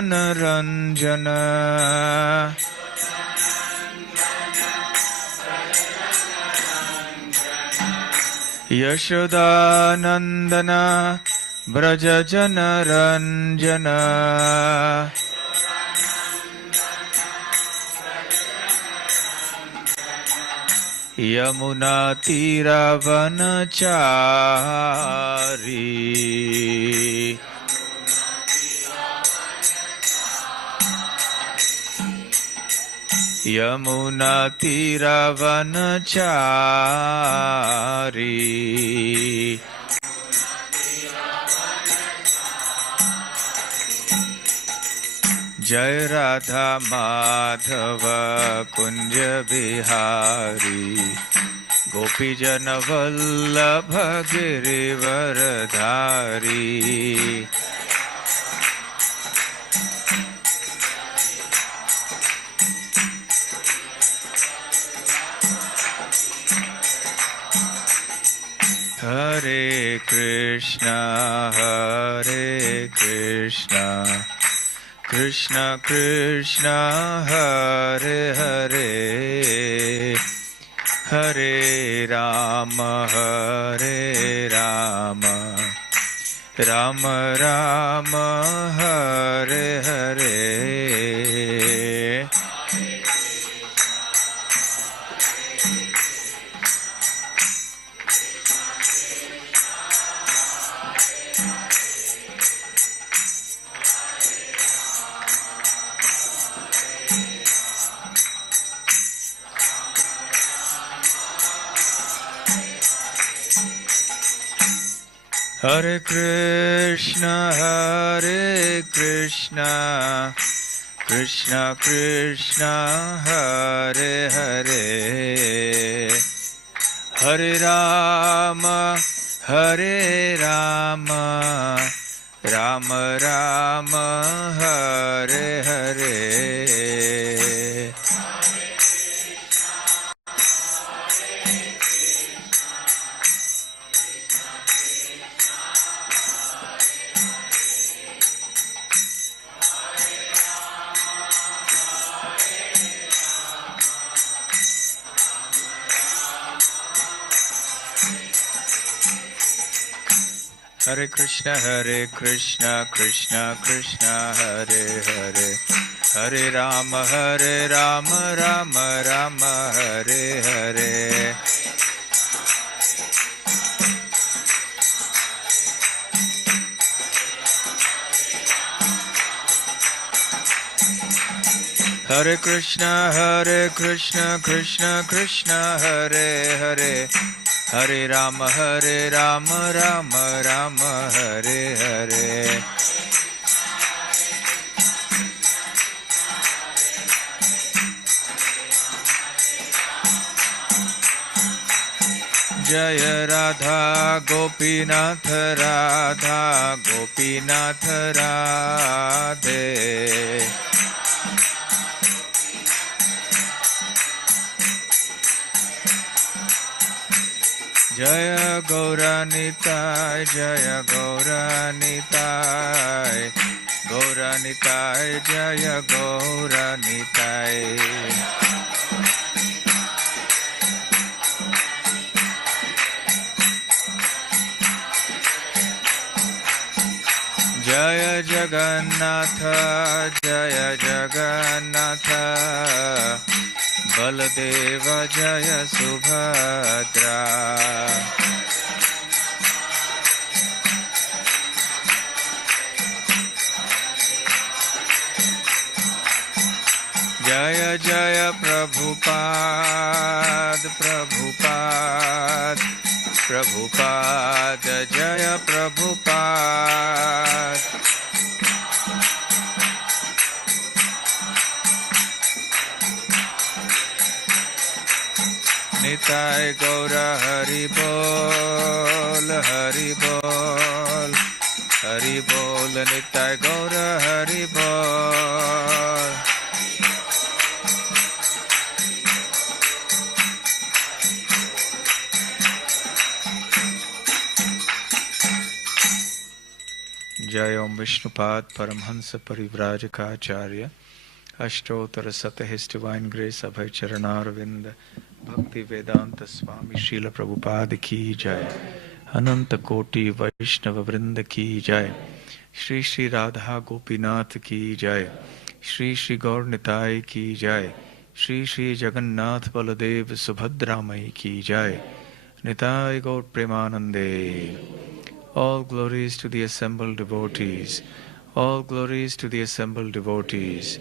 Ranjan Yashodanandana Brajajana Ranjana Yamuna Tiravanachari Yamuna Tiravanachari Jai Radha Madhava Kunja Bihari Gopijana Vallabha Girivaradhari Hare Krishna Krishna Krishna Hare Hare Hare Rama Rama Rama Hare Hare Hare Krishna Krishna Krishna Hare Hare Hare Rama Rama Rama Hare Hare Hare Krishna Krishna Krishna Hare Hare Hare Rama Rama Rama Hare Hare Hare Krishna Krishna Hare Hare Hare Rama Rama Rama Hare Hare Jaya Radha Gopinath Radha Gopinath Radhe Jaya Gauranitai Jaya Gauranitai Gauranitai Jaya Gauranitai Jaya Jagannatha Jaya Jagannatha Baladeva Jaya Subhadra Jaya Jaya Prabhupada Prabhupada Prabhupada Jaya Prabhupada Nitai Gaura Hari Bol Hari Bol Hari Bol Nitai Gaura Hari Bol Jai Om Vishnupad Paramhansa Parivrajakaacharya Ashtottara Sata His Divine Grace Abhay Charanarvinda Bhakti Vedanta Swami Srila Prabhupada Ki Jai Ananta Koti Vaishnava Vrinda Ki Jai Shri Shri Radha Gopinath Ki Jai Shri Shri Gaur Nitai Ki Jai Shri Shri Jagannath Baladev Subhadramai Ki Jai Nitai Gaur Premanande. All glories to the assembled devotees. All glories to the assembled devotees.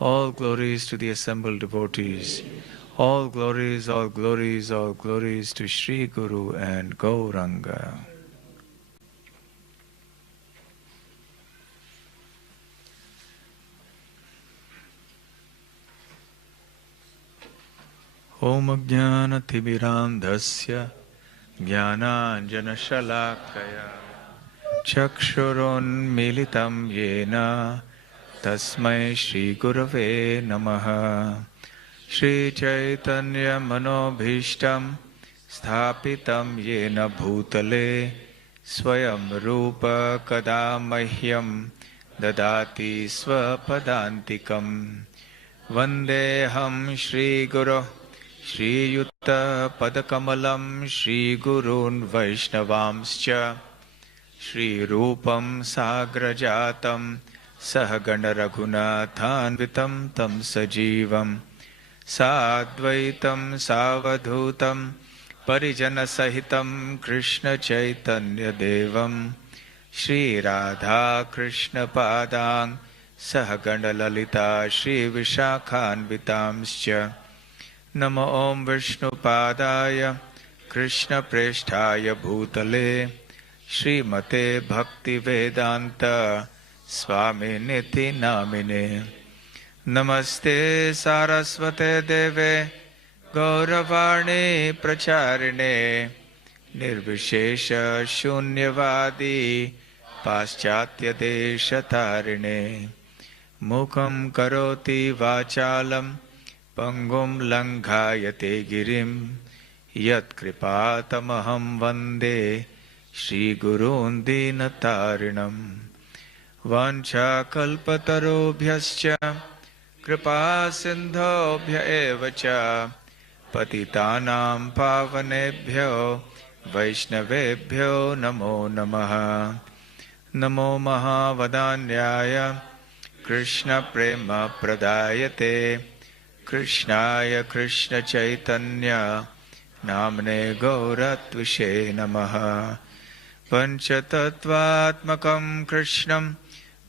All glories to the assembled devotees. All glories, all glories, all glories to Sri Guru and Gauranga. Om Ajnana Tibirandhasya Jnananjana Shalakaya Chakshurun Militam Yena Tasmai Shri Gurave Namaha Shri Chaitanya Manobhishtam Sthapitam Yena Bhutale Swayam Rupa Kadamahyam Dadati Swapadantikam Vandeham Shri Guru Shri Yutta Padakamalam Shri Gurun Vaishnavamscha Shri Rupam Sagrajatam Sahagana Raghunathanvitam Tam Sajivam Sadvaitam Savadhutam Parijana Sahitam Krishna Chaitanya Devam Shri Radha Krishna Padang Sahagana Lalita Shri Vishakhanvitamscha Namo Om Vishnu Padaya Krishna Presthaya Bhutale Shri Mate Bhakti Vedanta Swami Niti Namine Namaste Saraswate Deve Gauravani Pracharine Nirvishesha Shunyavadi Paschatya Deshatarine Mukham Karoti Vachalam Pangum Langhayate Girim Yat Kripatamaham Vande Shri Gurun Dinatarinam Vancha Kalpatarobhyascha Kripa Sindhobhya Evacha Patitanam Pavanebhyo Vaishnavebhyo Namo Namaha Namo Mahavadanyaya Krishna Prema Pradayate Krishnaya Krishna Chaitanya Namne Gauratvishe Namaha Panchatattvatmakam Krishnam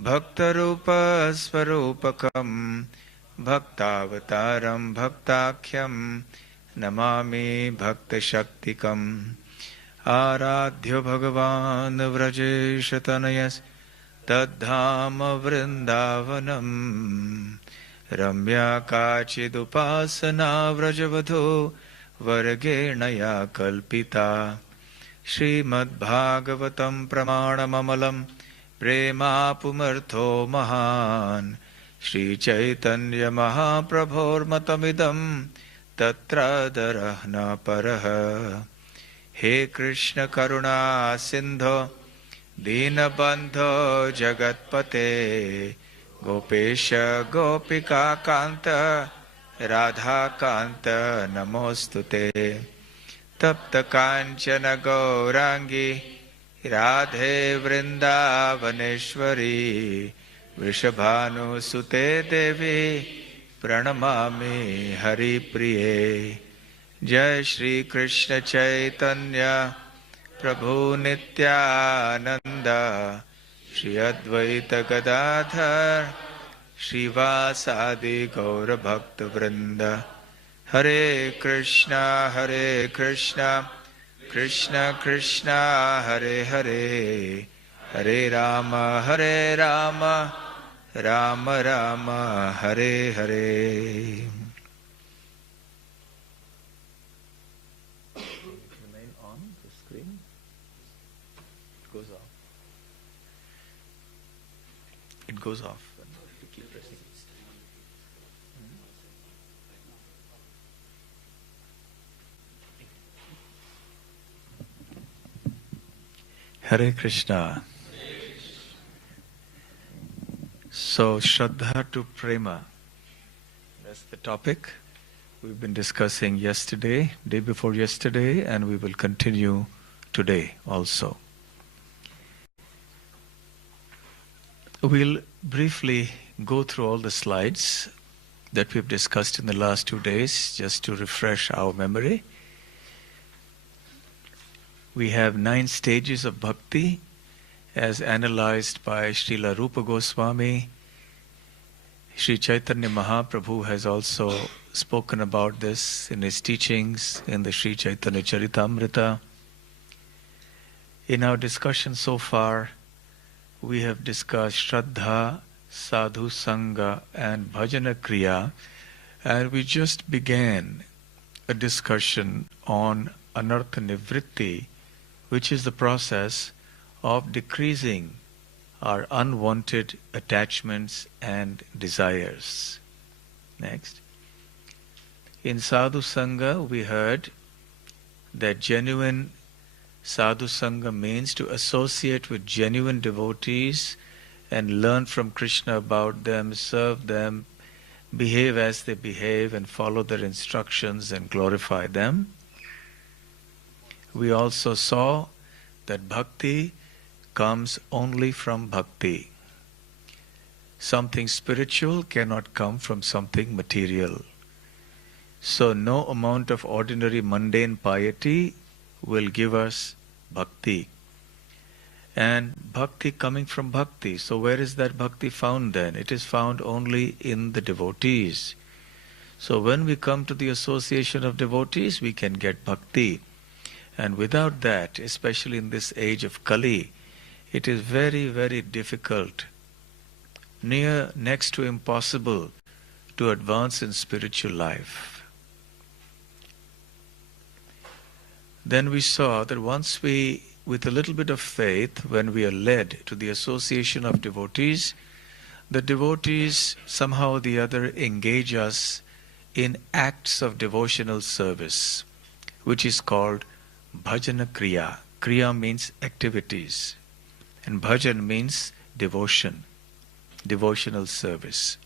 Bhaktarupa Swarupakam Bhaktavataram Bhaktakhyam Namami Bhaktashaktikam Aradhyo Bhagavan Vrajeshatanayas Tadhama Vrindavanam Ramya Kachidupasana Vrajavadho Vargenaya Kalpita Srimad Bhagavatam Pramanamamalam Prema Pumartho Mahan Shri Chaitanya Mahaprabhor Matamidam Tatra Darahna Paraha He Krishna Karuna Sindho Dinabandho Jagatpate Gopesha Gopika Kanta Radha Kanta Namostute Tapta Kanchana Gaurangi Radhe Vrindavaneshwari Vrishabhanu Sute Devi Pranamami Hari Priye Jai Shri Krishna Chaitanya Prabhu Nityananda Shri Advaita Gadadhar Srivasadi Gaura Bhakta Vrinda Hare Krishna Krishna Krishna Hare Hare Hare Rama Rama Rama Hare Hare. Remain on the screen. It goes off. It goes off. You keep pressing. Hare Krishna. So, Shradha to Prema. That's the topic we've been discussing yesterday, day before yesterday, and we will continue today also. We'll briefly go through all the slides that we've discussed in the last 2 days just to refresh our memory. We have 9 stages of bhakti as analyzed by Srila Rupa Goswami. Sri Chaitanya Mahaprabhu has also spoken about this in his teachings in the Sri Chaitanya Charitamrita. In our discussion so far, we have discussed Shradha, Sadhu Sangha and Bhajana Kriya, and we just began a discussion on Anartha Nivritti, which is the process of decreasing our unwanted attachments and desires. Next. In Sadhu Sangha, we heard that genuine Sadhu Sangha means to associate with genuine devotees and learn from Krishna about them, serve them, behave as they behave and follow their instructions and glorify them. We also saw that bhakti comes only from bhakti. Something spiritual cannot come from something material. So no amount of ordinary mundane piety will give us bhakti. And bhakti coming from bhakti. So where is that bhakti found then? It is found only in the devotees. So when we come to the association of devotees, we can get bhakti. And without that, especially in this age of Kali, it is very, very difficult, next to impossible, to advance in spiritual life. Then we saw that once we, with a little bit of faith, when we are led to the association of devotees, the devotees somehow or the other engage us in acts of devotional service, which is called Bhajana Kriya. Kriya means activities. And bhajan means devotion, devotional service.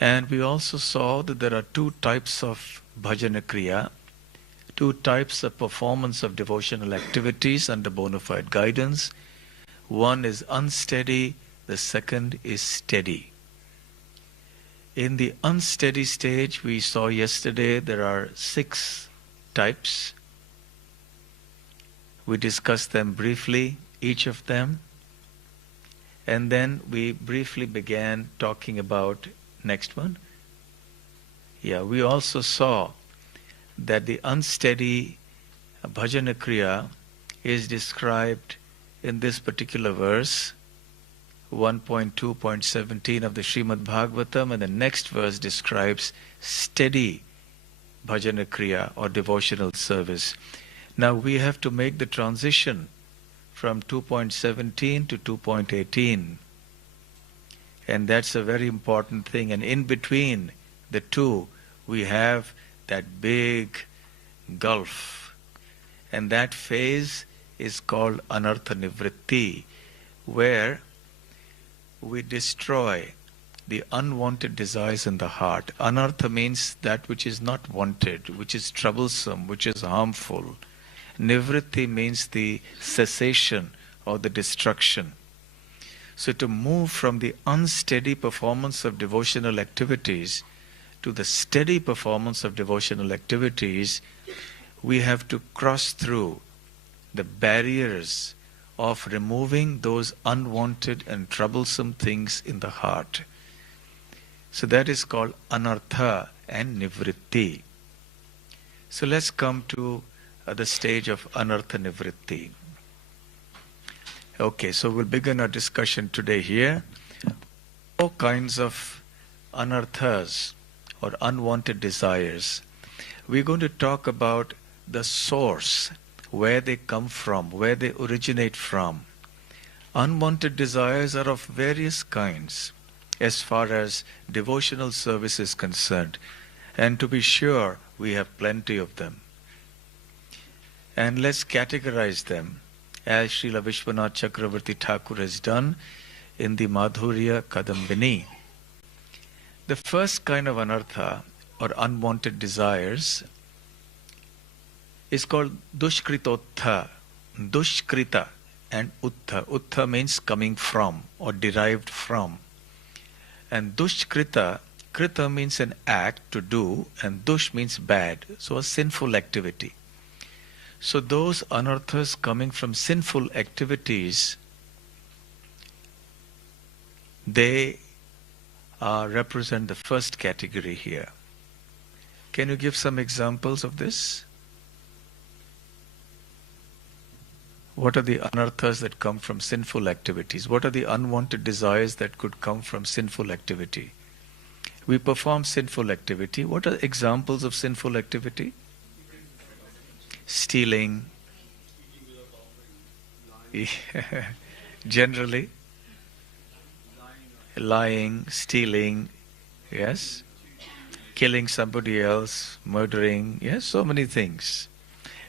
And we also saw that there are 2 types of bhajana kriya, 2 types of performance of devotional activities under bona fide guidance. One is unsteady, the second is steady. In the unsteady stage, we saw yesterday there are 6 types. We discussed them briefly, each of them, and then we briefly began talking about next one. We also saw that the unsteady bhajana kriya is described in this particular verse 1.2.17 of the Srimad Bhagavatam, and the next verse describes steady bhajana kriya or devotional service. Now we have to make the transition from 2.17 to 2.18. And that's a very important thing. And in between the two, we have that big gulf. And that phase is called Anartha Nivritti, where we destroy the unwanted desires in the heart. Anartha means that which is not wanted, which is troublesome, which is harmful. Nivritti means the cessation or the destruction. So to move from the unsteady performance of devotional activities to the steady performance of devotional activities, we have to cross through the barriers of removing those unwanted and troublesome things in the heart. So that is called anartha and nivritti. So let's come to the stage of anartha nivritti. Okay, so we'll begin our discussion today here. All kinds of anarthas or unwanted desires. We're going to talk about the source, where they come from, where they originate from. Unwanted desires are of various kinds as far as devotional service is concerned. And to be sure, we have plenty of them. And let's categorize them as Srila Vishwanath Chakravarti Thakur has done in the Madhurya Kadambini. The first kind of anartha or unwanted desires is called dushkritotha, dushkrita and uttha. Uttha means coming from or derived from. And dushkrita, krita means an act to do, and dush means bad, so a sinful activity. So those anarthas coming from sinful activities, they represent the first category here. Can you give some examples of this? What are the anarthas that come from sinful activities? What are the unwanted desires that could come from sinful activity? We perform sinful activity. What are examples of sinful activity? Stealing. Generally. Lying, stealing, yes. Killing somebody else, murdering, yes, so many things.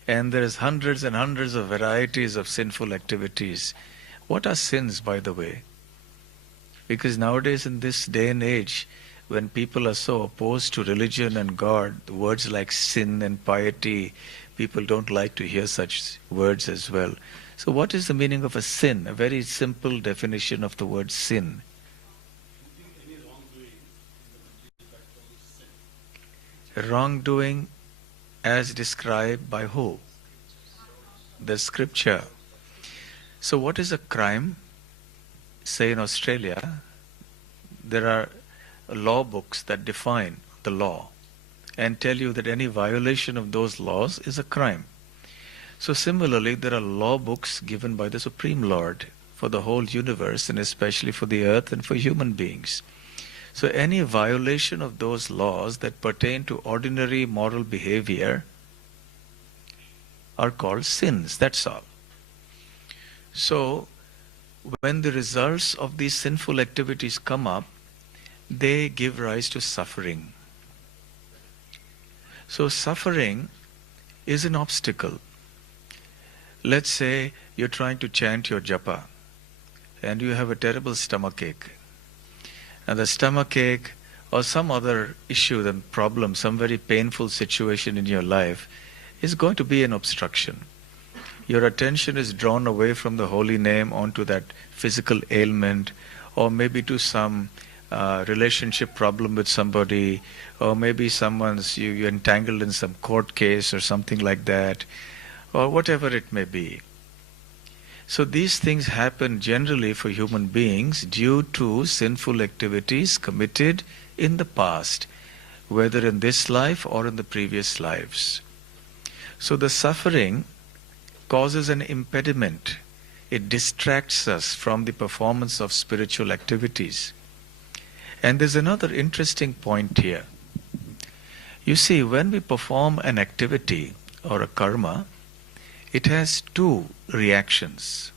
And there's hundreds and hundreds of varieties of sinful activities. What are sins, by the way? Because nowadays in this day and age, when people are so opposed to religion and God, the words like sin and piety, people don't like to hear such words as well. So what is the meaning of a sin? A very simple definition of the word sin. Wrongdoing as described by who? The scripture. So what is a crime? Say in Australia, there are law books that define the law and tell you that any violation of those laws is a crime. So similarly, there are law books given by the Supreme Lord for the whole universe and especially for the earth and for human beings. So any violation of those laws that pertain to ordinary moral behavior are called sins, that's all. So when the results of these sinful activities come up, they give rise to suffering. So suffering is an obstacle. Let's say you're trying to chant your japa and you have a terrible stomachache. And the stomachache or some other issue, the problem, some very painful situation in your life is going to be an obstruction. Your attention is drawn away from the holy name onto that physical ailment, or maybe to some relationship problem with somebody, or maybe you're entangled in some court case or something like that, or whatever it may be. So these things happen generally for human beings due to sinful activities committed in the past, whether in this life or in the previous lives. So the suffering causes an impediment. It distracts us from the performance of spiritual activities. And there's another interesting point here. You see, when we perform an activity or a karma, it has two reactions.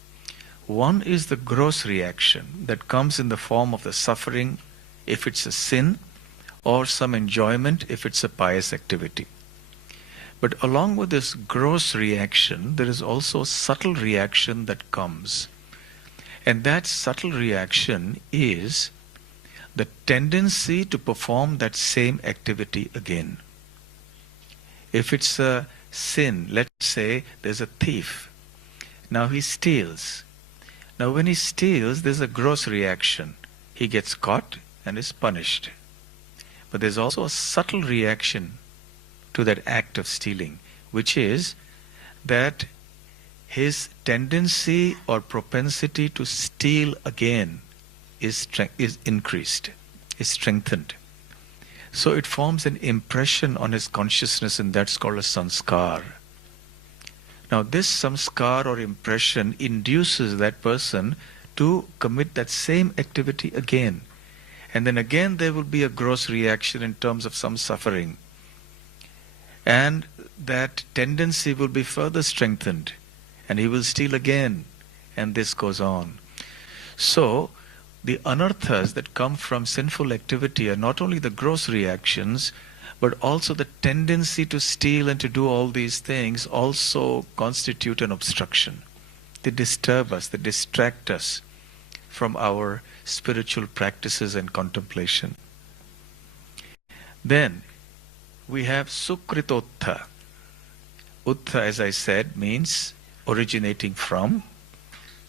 One is the gross reaction that comes in the form of the suffering if it's a sin, or some enjoyment if it's a pious activity. But along with this gross reaction, there is also a subtle reaction that comes. And that subtle reaction is the tendency to perform that same activity again. If it's a sin, let's say there's a thief. Now he steals. Now when he steals, there's a gross reaction. He gets caught and is punished. But there's also a subtle reaction to that act of stealing, which is that his tendency or propensity to steal again is increased, is strengthened. So it forms an impression on his consciousness, and that's called a sanskar. Now this samskar or impression induces that person to commit that same activity again. And then again there will be a gross reaction in terms of some suffering. And that tendency will be further strengthened. And he will steal again. And this goes on. So the anarthas that come from sinful activity are not only the gross reactions, but also the tendency to steal and to do all these things also constitute an obstruction. They disturb us, they distract us from our spiritual practices and contemplation. Then we have Sukritottha. Uttha, as I said, means originating from.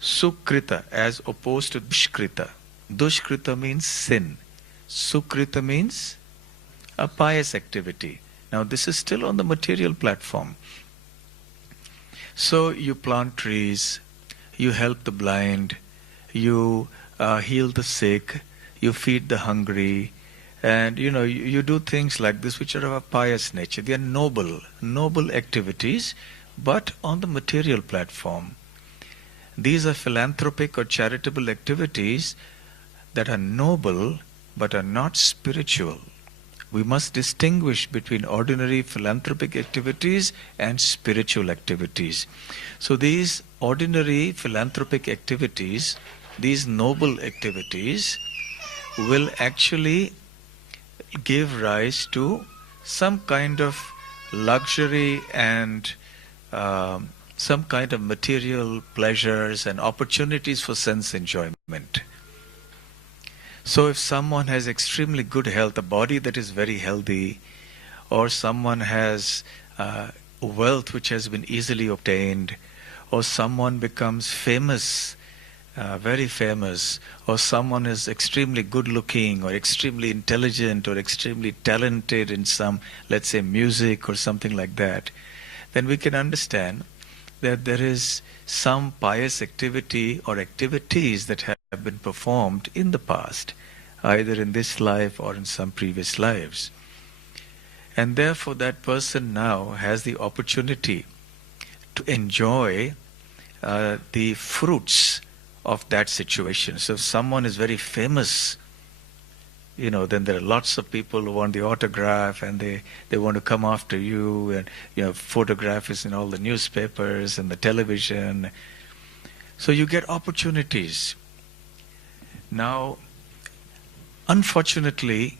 Sukrita as opposed to Dushkrita. Dushkrita means sin. Sukrita means a pious activity. Now this is still on the material platform. So you plant trees, you help the blind, you heal the sick, you feed the hungry, and you do things like this which are of a pious nature. They are noble activities, but on the material platform. These are philanthropic or charitable activities that are noble but are not spiritual. We must distinguish between ordinary philanthropic activities and spiritual activities. So these ordinary philanthropic activities, these noble activities, will actually give rise to some kind of luxury and some kind of material pleasures and opportunities for sense enjoyment. So if someone has extremely good health, a body that is very healthy, or someone has wealth which has been easily obtained, or someone becomes famous, very famous, or someone is extremely good looking or extremely intelligent or extremely talented in some, let's say, music or something like that, then we can understand that there is some pious activity or activities that have been performed in the past, either in this life or in some previous lives. And therefore that person now has the opportunity to enjoy the fruits of that situation. So if someone is very famous, then there are lots of people who want the autograph, and they want to come after you, and photograph is in all the newspapers and the television. So you get opportunities. Now, unfortunately,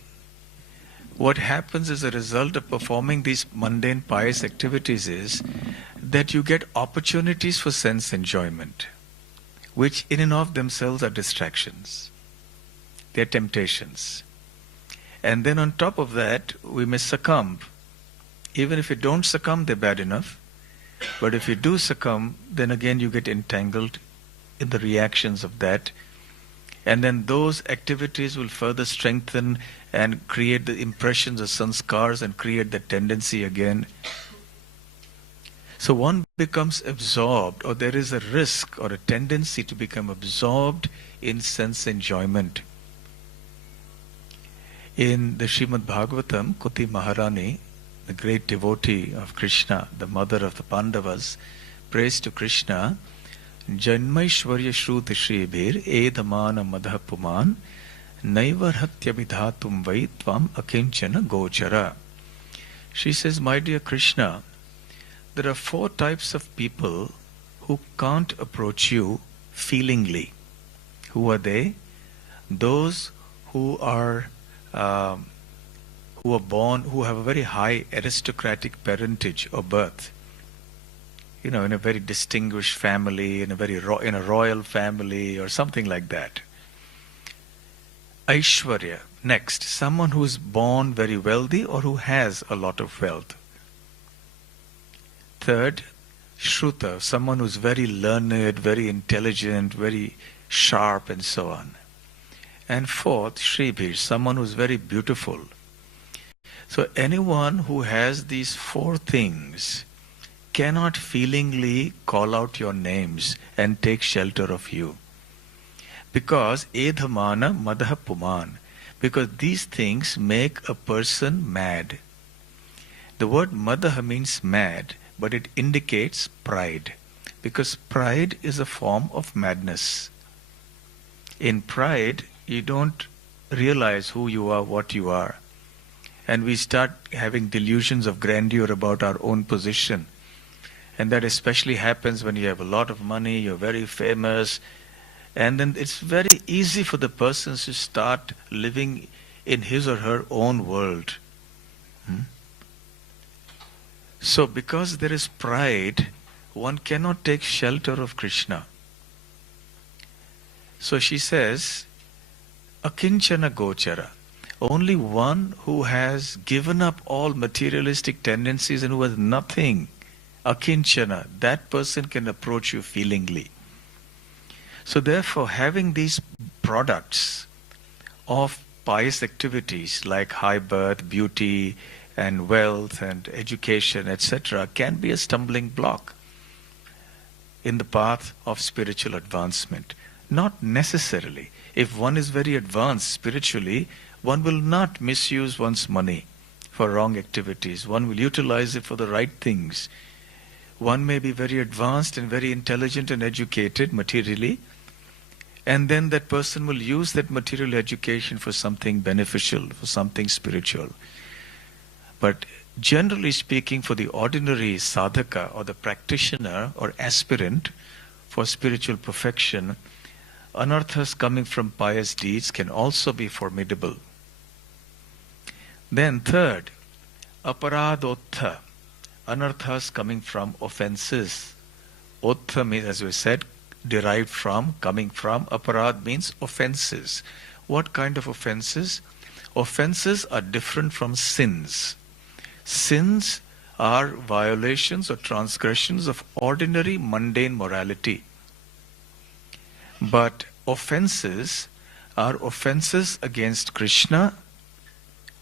what happens as a result of performing these mundane pious activities is that you get opportunities for sense enjoyment, which in and of themselves are distractions. They're temptations. And then on top of that, we may succumb. Even if you don't succumb, they're bad enough. But if you do succumb, then again you get entangled in the reactions of that. And then those activities will further strengthen and create the impressions of sanskars and create the tendency again. So one becomes absorbed, or there is a risk or a tendency to become absorbed in sense enjoyment. In the Srimad Bhagavatam, Kuti Maharani, the great devotee of Krishna, the mother of the Pandavas, prays to Krishna, Janmaishwarya Shruti Shribhir Edamana Madha Puman Naivarhatya Vidhatum Vai Tvam Akinchana Gochara. She says, my dear Krishna, there are 4 types of people who can't approach you feelingly. Who are they? Those who are born, who have a very high aristocratic parentage or birth. In a very distinguished family, in a royal family or something like that. Aishwarya. Next, someone who is born very wealthy or who has a lot of wealth. Third, Shruta, someone who is very learned, very intelligent, very sharp and so on. And fourth, Shribhir, someone who is very beautiful. So anyone who has these 4 things cannot feelingly call out your names and take shelter of you. Because Edhamana Madha Puman. Because these things make a person mad. The word Madha means mad, but it indicates pride. Because pride is a form of madness. In pride, you don't realize who you are, what you are. And we start having delusions of grandeur about our own position. And that especially happens when you have a lot of money, you're very famous, and then it's very easy for the person to start living in his or her own world. So because there is pride, one cannot take shelter of Krishna. So she says, akinchana gochara. Only one who has given up all materialistic tendencies and who has nothing, akinchana, that person can approach you feelingly. So therefore, having these products of pious activities like high birth, beauty, and wealth, and education, etc., can be a stumbling block in the path of spiritual advancement. Not necessarily. If one is very advanced spiritually, one will not misuse one's money for wrong activities. One will utilize it for the right things. One may be very advanced and very intelligent and educated materially, and then that person will use that material education for something beneficial, for something spiritual. But generally speaking, for the ordinary sadhaka or the practitioner or aspirant for spiritual perfection, anarthas coming from pious deeds can also be formidable. Then third, aparadotha, anarthas coming from offenses. Ottha means, as we said, derived from, coming from. Aparad means offenses. What kind of offenses? Offenses are different from sins. Sins are violations or transgressions of ordinary mundane morality. But offenses are offenses against Krishna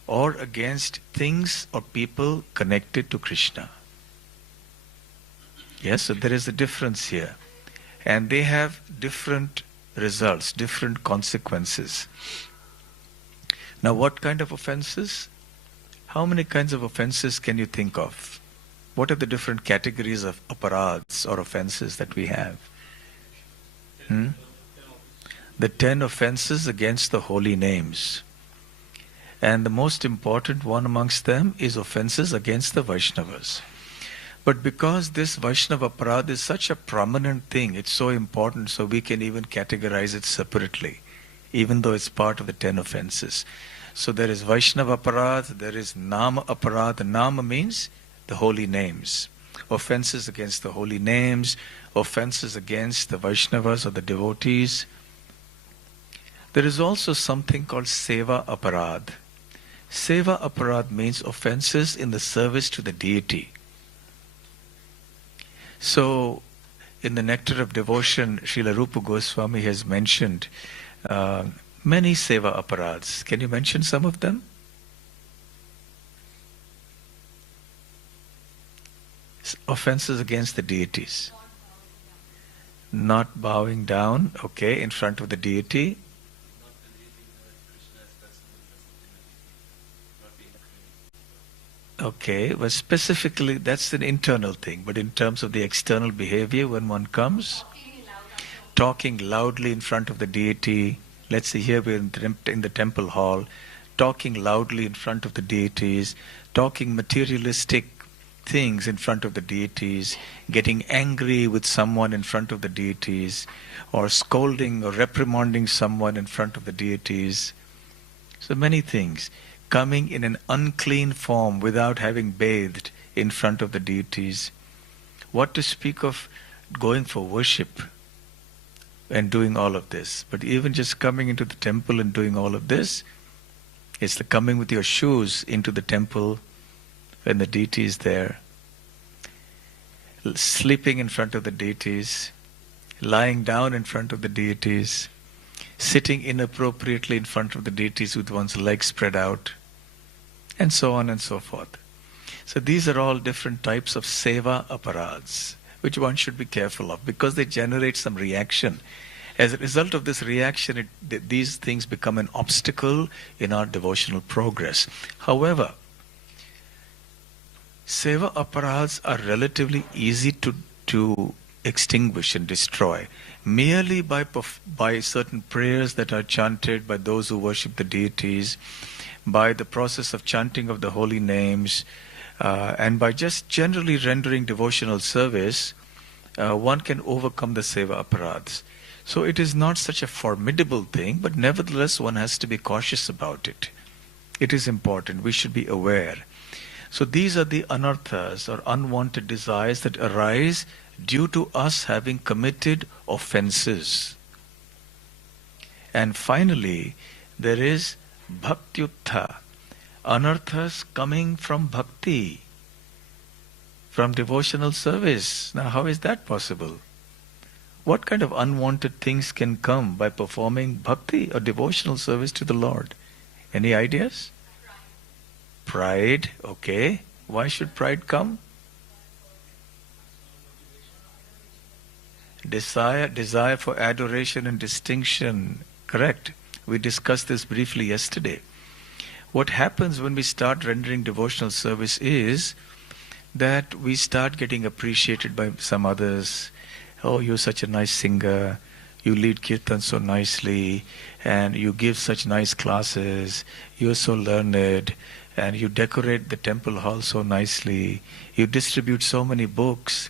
or against things or people connected to Krishna. Yes, so there is a difference here. And they have different results, different consequences. Now, what kind of offenses? How many kinds of offenses can you think of? What are the different categories of aparads or offenses that we have? The 10 offenses against the holy names. And the most important one amongst them is offenses against the Vaishnavas. But because this Vaishnava aparad is such a prominent thing, it's so important, so we can even categorize it separately, even though it's part of the 10 offenses. So there is Vaishnava aparad, there is Nama aparad. Nama means the holy names. Offenses against the holy names, offenses against the Vaishnavas or the devotees. There is also something called Seva aparad. Seva aparad means offenses in the service to the deity. So, in the Nectar of Devotion, Srila Rupa Goswami has mentioned many seva aparads. Can you mention some of them? Offenses against the deities. Not bowing down, okay, in front of the deity. Okay, but specifically that's an internal thing. But in terms of the external behavior, when one comes, talking loudly in front of the deity, let's say here we're in the temple hall, talking loudly in front of the deities, talking materialistic things in front of the deities, getting angry with someone in front of the deities, or scolding or reprimanding someone in front of the deities. So many things. Coming in an unclean form without having bathed in front of the deities. What to speak of going for worship and doing all of this. But even just coming into the temple and doing all of this, it's the coming with your shoes into the temple when the deity is there. Sleeping in front of the deities, lying down in front of the deities, sitting inappropriately in front of the deities with one's legs spread out, and so on and so forth. So these are all different types of seva aparads, which one should be careful of, because they generate some reaction. As a result of this reaction, these things become an obstacle in our devotional progress. However, seva aparads are relatively easy to extinguish and destroy, merely by certain prayers that are chanted by those who worship the deities, by the process of chanting of the holy names, and by just generally rendering devotional service, one can overcome the seva aparads. So it is not such a formidable thing, but nevertheless one has to be cautious about it. It is important. We should be aware. So these are the anarthas or unwanted desires that arise due to us having committed offenses. And finally, there is bhaktyuttha, anarthas coming from bhakti, from devotional service. Now, how is that possible? What kind of unwanted things can come by performing bhakti or devotional service to the Lord? Any ideas? Pride, okay. Why should pride come? Desire for adoration and distinction. Correct. We discussed this briefly yesterday. What happens when we start rendering devotional service is that we start getting appreciated by some others. Oh, you're such a nice singer, you lead kirtan so nicely, and you give such nice classes, you're so learned, and you decorate the temple hall so nicely, you distribute so many books,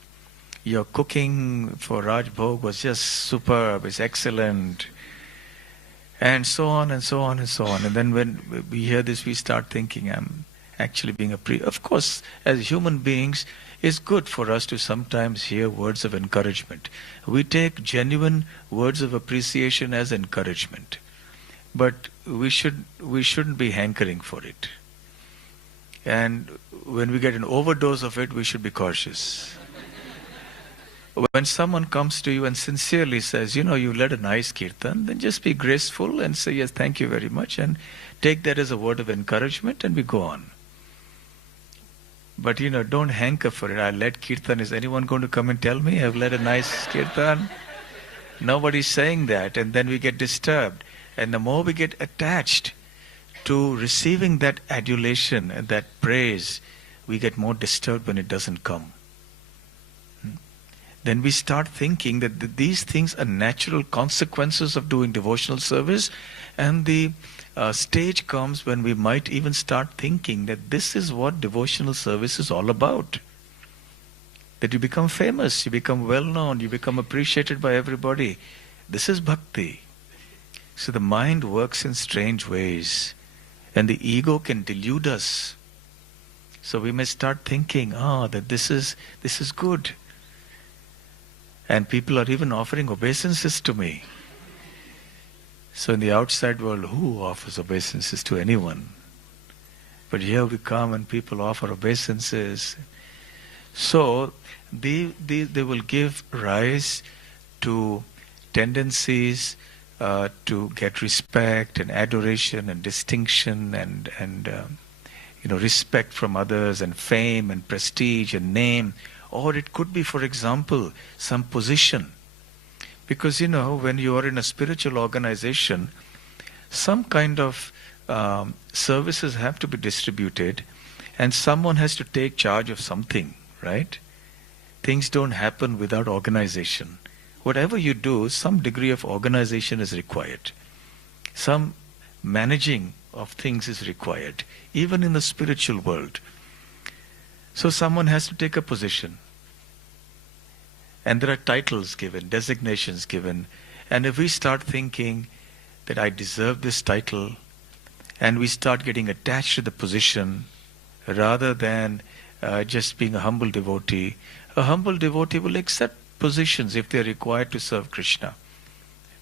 your cooking for Raj Bhog was just superb, it's excellent, and so on and so on and so on. And then when we hear this, we start thinking, I'm actually being Of course, as human beings, it's good for us to sometimes hear words of encouragement. We take genuine words of appreciation as encouragement. But we shouldn't be hankering for it. And when we get an overdose of it, we should be cautious. When someone comes to you and sincerely says, you led a nice kirtan, then just be graceful and say, yes, thank you very much, and take that as a word of encouragement, and we go on. But don't hanker for it. I led kirtan. Is anyone going to come and tell me I've led a nice kirtan? Nobody's saying that, and then we get disturbed. And the more we get attached to receiving that adulation and that praise, we get more disturbed when it doesn't come. Then we start thinking that these things are natural consequences of doing devotional service, and the stage comes when we might even start thinking that this is what devotional service is all about. That you become famous, you become well known, you become appreciated by everybody. This is bhakti. So the mind works in strange ways, and the ego can delude us. So we may start thinking, that this is good. And people are even offering obeisances to me. So in the outside world, who offers obeisances to anyone? But here we come and people offer obeisances. So they will give rise to tendencies to get respect and adoration and distinction and respect from others and fame and prestige and name. Or it could be, for example, some position. Because, when you are in a spiritual organization, some kind of services have to be distributed, and someone has to take charge of something, right? Things don't happen without organization. Whatever you do, some degree of organization is required. Some managing of things is required, even in the spiritual world. So someone has to take a position. And there are titles given, designations given. And if we start thinking that I deserve this title, and we start getting attached to the position, rather than just being a humble devotee will accept positions if they are required to serve Krishna.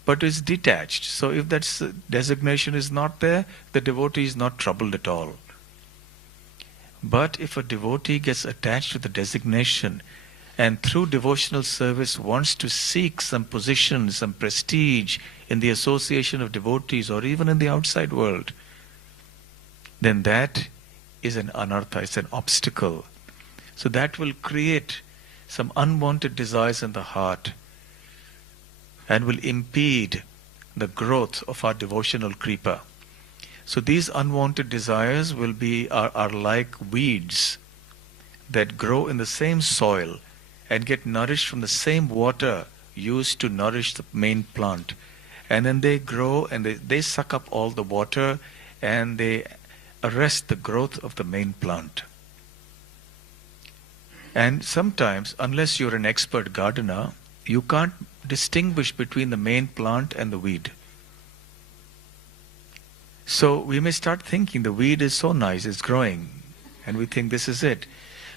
But is detached. So if that designation is not there, the devotee is not troubled at all. But if a devotee gets attached to the designation, and through devotional service wants to seek some position, some prestige in the association of devotees or even in the outside world, then that is an anartha, it's an obstacle. So that will create some unwanted desires in the heart and will impede the growth of our devotional kripa. So these unwanted desires are like weeds that grow in the same soil and get nourished from the same water used to nourish the main plant. And then they grow and they suck up all the water and they arrest the growth of the main plant. And sometimes, unless you're an expert gardener, you can't distinguish between the main plant and the weed. So we may start thinking the weed is so nice, it's growing, and we think this is it.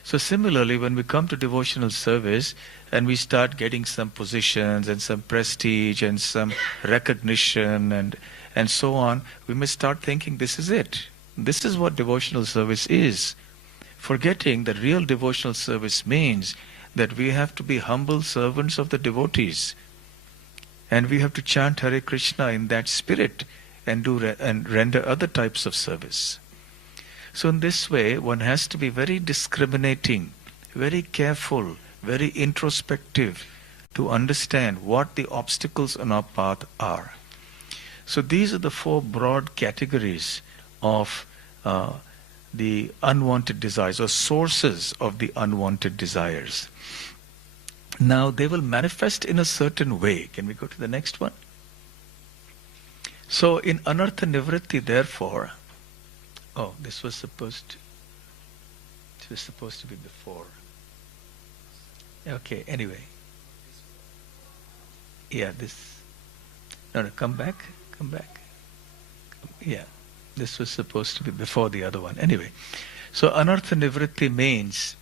So similarly, when we come to devotional service and we start getting some positions and some prestige and some recognition and so on, we may start thinking this is it. This is what devotional service is. Forgetting that real devotional service means that we have to be humble servants of the devotees. And we have to chant Hare Krishna in that spirit and render other types of service. So in this way, one has to be very discriminating, very careful, very introspective to understand what the obstacles on our path are. So these are the four broad categories of the unwanted desires, or sources of the unwanted desires. Now they will manifest in a certain way. Can we go to the next one? So in anartha nivritti, therefore, this was supposed to be before. Okay, anyway. Yeah, come back. Yeah, this was supposed to be before the other one. Anyway, so anartha nivritti means,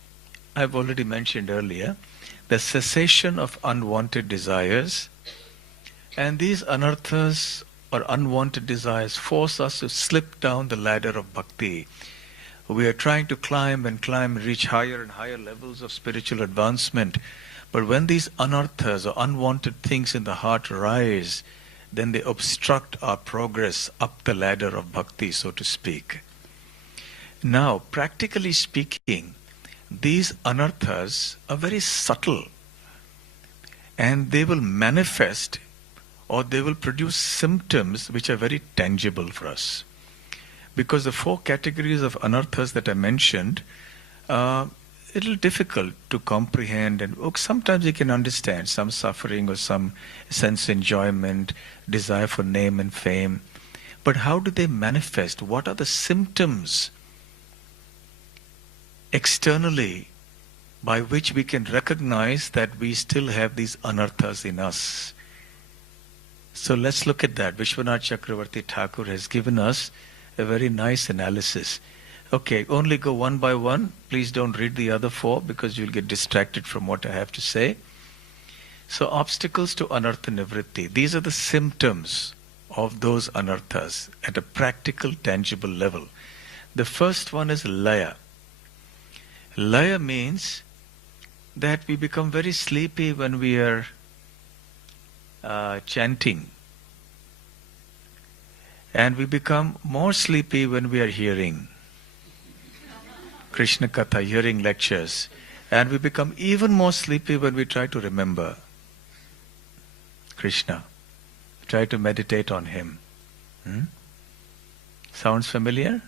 I've already mentioned earlier, the cessation of unwanted desires. And these anarthas or unwanted desires force us to slip down the ladder of bhakti. We are trying to climb and reach higher and higher levels of spiritual advancement. But when these anarthas or unwanted things in the heart rise, then they obstruct our progress up the ladder of bhakti, so to speak. Now, practically speaking, these anarthas are very subtle, and they will manifest, or they will produce symptoms which are very tangible for us. Because the four categories of anarthas that I mentioned are a little difficult to comprehend, and sometimes you can understand some suffering or some sense enjoyment, desire for name and fame. But how do they manifest? What are the symptoms externally by which we can recognize that we still have these anarthas in us? So let's look at that. Vishwanath Chakravarti Thakur has given us a very nice analysis. Okay, only go one by one. Please don't read the other four because you'll get distracted from what I have to say. So obstacles to anartha nivritti. These are the symptoms of those anarthas at a practical, tangible level. The first one is laya. Laya means that we become very sleepy when we are chanting. And we become more sleepy when we are hearing Krishna Katha, hearing lectures. And we become even more sleepy when we try to remember Krishna, try to meditate on Him. Sounds familiar?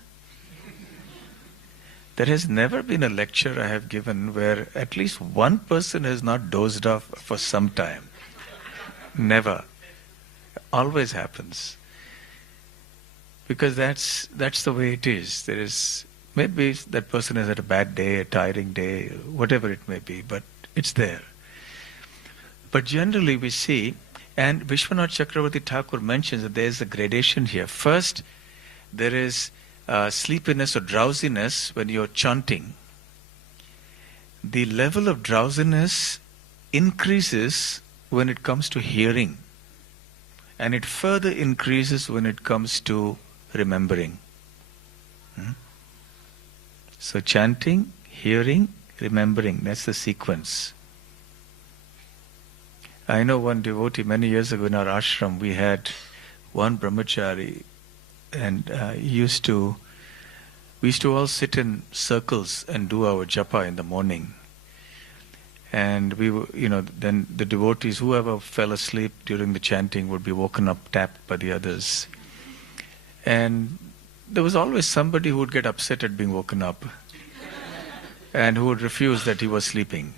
There has never been a lecture I have given where at least one person has not dozed off for some time. Never. Always happens. Because that's the way it is. There is, maybe that person has had a bad day, a tiring day, whatever it may be, but it's there. But generally we see, and Vishwanath Chakravarti Thakur mentions that there is a gradation here. First, there is sleepiness or drowsiness when you're chanting. The level of drowsiness increases when it comes to hearing, and it further increases when it comes to remembering. So chanting, hearing, remembering, that's the sequence. I know one devotee, many years ago in our ashram, we had one brahmachari, and we used to all sit in circles and do our japa in the morning. And we were, then the devotees, whoever fell asleep during the chanting would be woken up, tapped by the others. And there was always somebody who would get upset at being woken up and who would refuse that he was sleeping.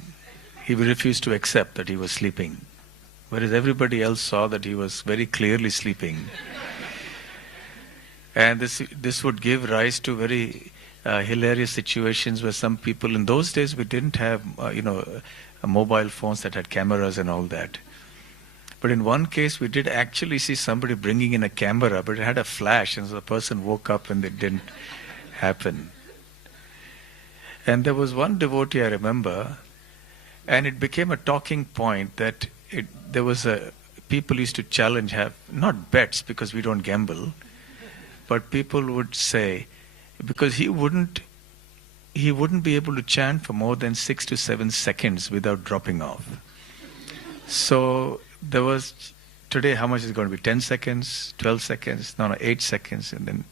He would refuse to accept that he was sleeping, whereas everybody else saw that he was very clearly sleeping. And this would give rise to very hilarious situations where some people, in those days we didn't have mobile phones that had cameras and all that. But in one case we did actually see somebody bringing in a camera, but it had a flash, and so the person woke up and it didn't happen. And there was one devotee I remember, and it became a talking point that there was people used to challenge, have not bets because we don't gamble, but people would say, because he wouldn't be able to chant for more than 6 to 7 seconds without dropping off. So there was, today how much is it going to be? 10 seconds, 12 seconds, no, 8 seconds, and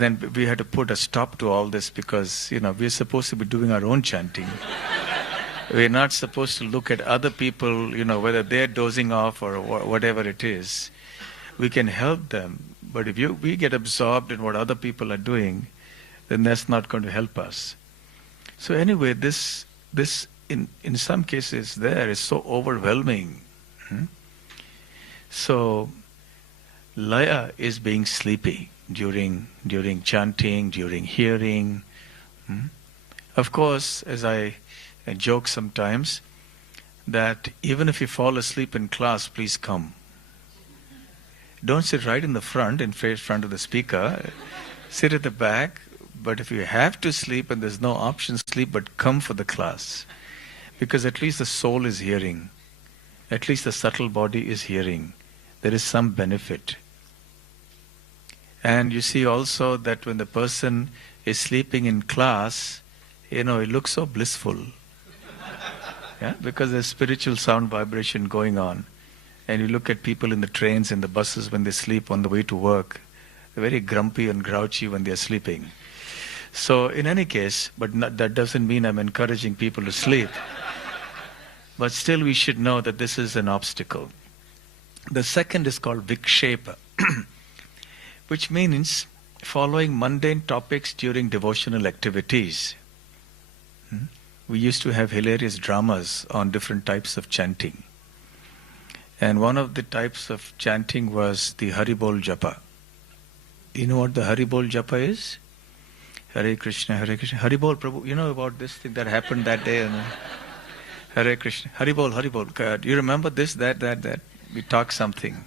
then we had to put a stop to all this because, we're supposed to be doing our own chanting. We're not supposed to look at other people, whether they're dozing off or whatever it is. We can help them, but if we get absorbed in what other people are doing, then that's not going to help us. So anyway, this in some cases there is so overwhelming. So laya is being sleepy during chanting, during hearing. Of course, as I joke sometimes, that even if you fall asleep in class, please come. Don't sit right in the front, in front of the speaker. Sit at the back. But if you have to sleep and there's no option, sleep, but come for the class. Because at least the soul is hearing. At least the subtle body is hearing. There is some benefit. And you see also that when the person is sleeping in class, it looks so blissful. Yeah? Because there's spiritual sound vibration going on. And you look at people in the trains and the buses when they sleep on the way to work. They're very grumpy and grouchy when they're sleeping. So in any case, but that doesn't mean I'm encouraging people to sleep. But still we should know that this is an obstacle. The second is called vikshepa, which means following mundane topics during devotional activities. We used to have hilarious dramas on different types of chanting. And one of the types of chanting was the Haribol Japa. You know what the Haribol Japa is? Hare Krishna, Haribol Prabhu. You know about this thing that happened that day? Hare Krishna, Haribol, Haribol. Do you remember this, that? We talk something.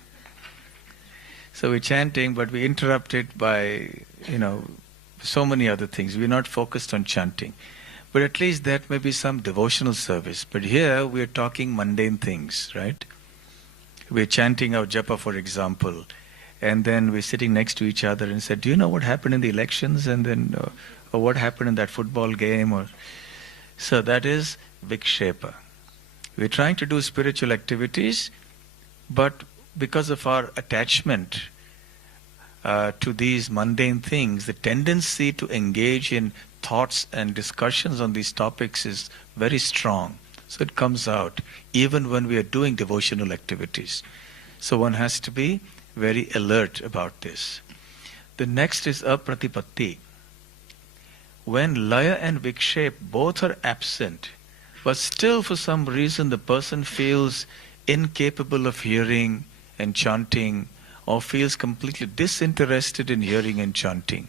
So we're chanting, but we interrupted by, so many other things. We're not focused on chanting. But at least that may be some devotional service. But here we're talking mundane things, right? We're chanting our japa, for example. And then we're sitting next to each other and said, do you know what happened in the elections? And then, or what happened in that football game? So that is vikshepa. We're trying to do spiritual activities, but because of our attachment to these mundane things, the tendency to engage in thoughts and discussions on these topics is very strong. So it comes out even when we are doing devotional activities. So one has to be very alert about this. The next is apratipatti. When laya and vikshep both are absent, but still for some reason the person feels incapable of hearing and chanting, or feels completely disinterested in hearing and chanting.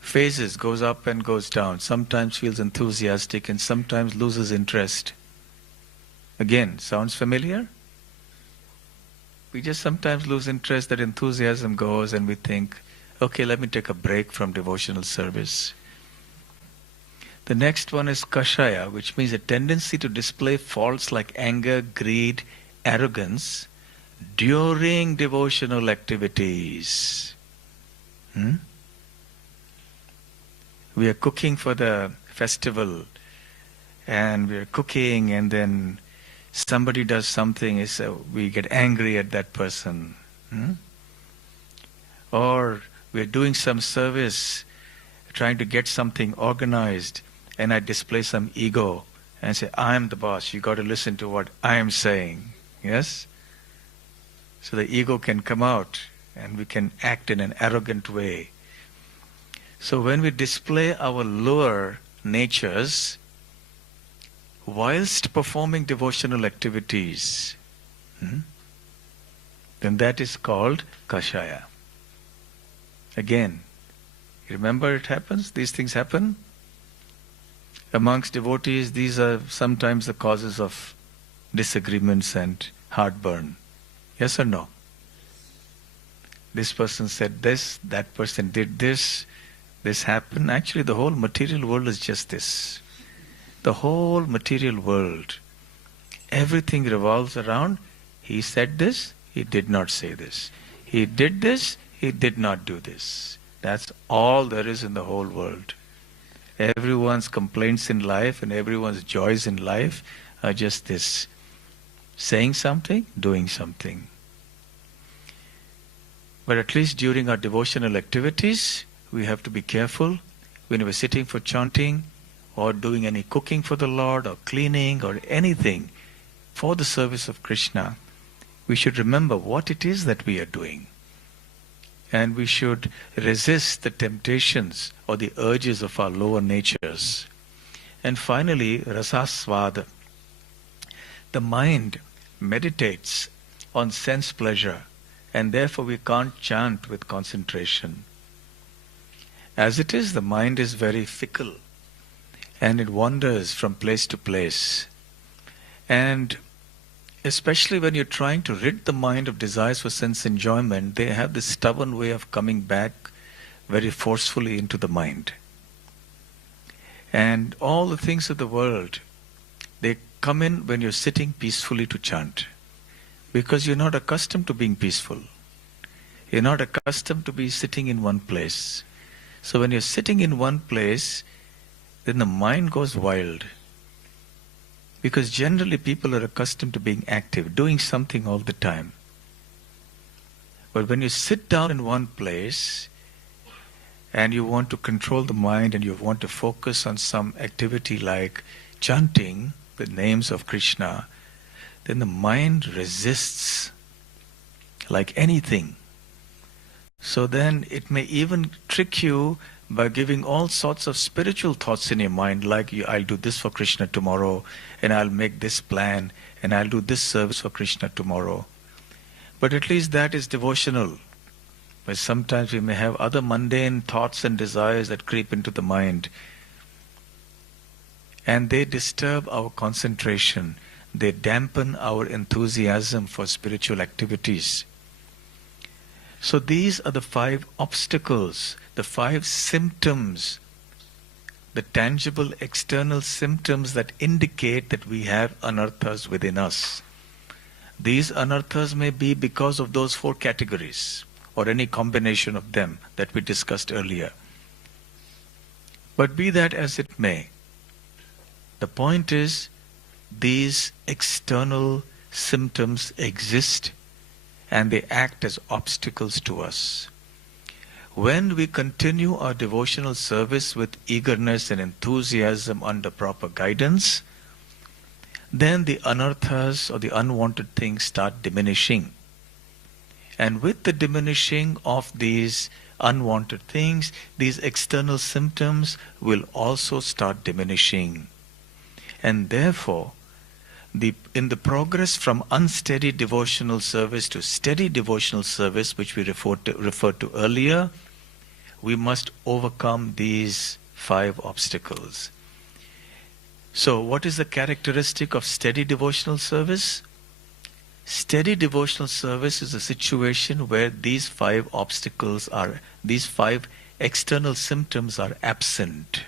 Phases, goes up and goes down. Sometimes feels enthusiastic and sometimes loses interest. Again, sounds familiar? We just sometimes lose interest, that enthusiasm goes and we think, okay, let me take a break from devotional service. The next one is kashaya, which means a tendency to display faults like anger, greed, arrogance during devotional activities. We are cooking for the festival and we are cooking, and then somebody does something, we get angry at that person. Or we are doing some service, trying to get something organized, and I display some ego and say, I am the boss, you got to listen to what I am saying. Yes? So the ego can come out and we can act in an arrogant way. So when we display our lower natures whilst performing devotional activities, then that is called kashaya. Again, remember it happens, these things happen. Amongst devotees, these are sometimes the causes of disagreements and heartburn. Yes or no? This person said this, that person did this, this happen. Actually, the whole material world is just this. The whole material world, everything revolves around, he said this, he did not say this. He did this, he did not do this. That's all there is in the whole world. Everyone's complaints in life and everyone's joys in life are just this. Saying something, doing something. But at least during our devotional activities, we have to be careful when we're sitting for chanting or doing any cooking for the Lord or cleaning or anything for the service of Krishna. We should remember what it is that we are doing. And we should resist the temptations or the urges of our lower natures. And finally, rasasvada. The mind meditates on sense pleasure, and therefore we can't chant with concentration. As it is, the mind is very fickle, and it wanders from place to place. And especially when you're trying to rid the mind of desires for sense enjoyment, they have this stubborn way of coming back very forcefully into the mind. And all the things of the world, they come in when you're sitting peacefully to chant. Because you're not accustomed to being peaceful. You're not accustomed to be sitting in one place. So when you're sitting in one place, then the mind goes wild. Because generally people are accustomed to being active, doing something all the time. But when you sit down in one place and you want to control the mind and you want to focus on some activity like chanting the names of Krishna, then the mind resists like anything. So then it may even trick you by giving all sorts of spiritual thoughts in your mind, like I'll do this for Krishna tomorrow, and I'll make this plan, and I'll do this service for Krishna tomorrow. But at least that is devotional. But sometimes we may have other mundane thoughts and desires that creep into the mind, and they disturb our concentration. They dampen our enthusiasm for spiritual activities. So these are the 5 obstacles, the 5 symptoms, the tangible external symptoms that indicate that we have anarthas within us. These anarthas may be because of those 4 categories or any combination of them that we discussed earlier. But be that as it may, the point is these external symptoms exist and they act as obstacles to us. When we continue our devotional service with eagerness and enthusiasm under proper guidance, then the anarthas or the unwanted things start diminishing. And with the diminishing of these unwanted things, these external symptoms will also start diminishing. And therefore, in the progress from unsteady devotional service to steady devotional service, which we referred to earlier, we must overcome these 5 obstacles. So what is the characteristic of steady devotional service? Steady devotional service is a situation where these 5 obstacles are, these 5 external symptoms are absent.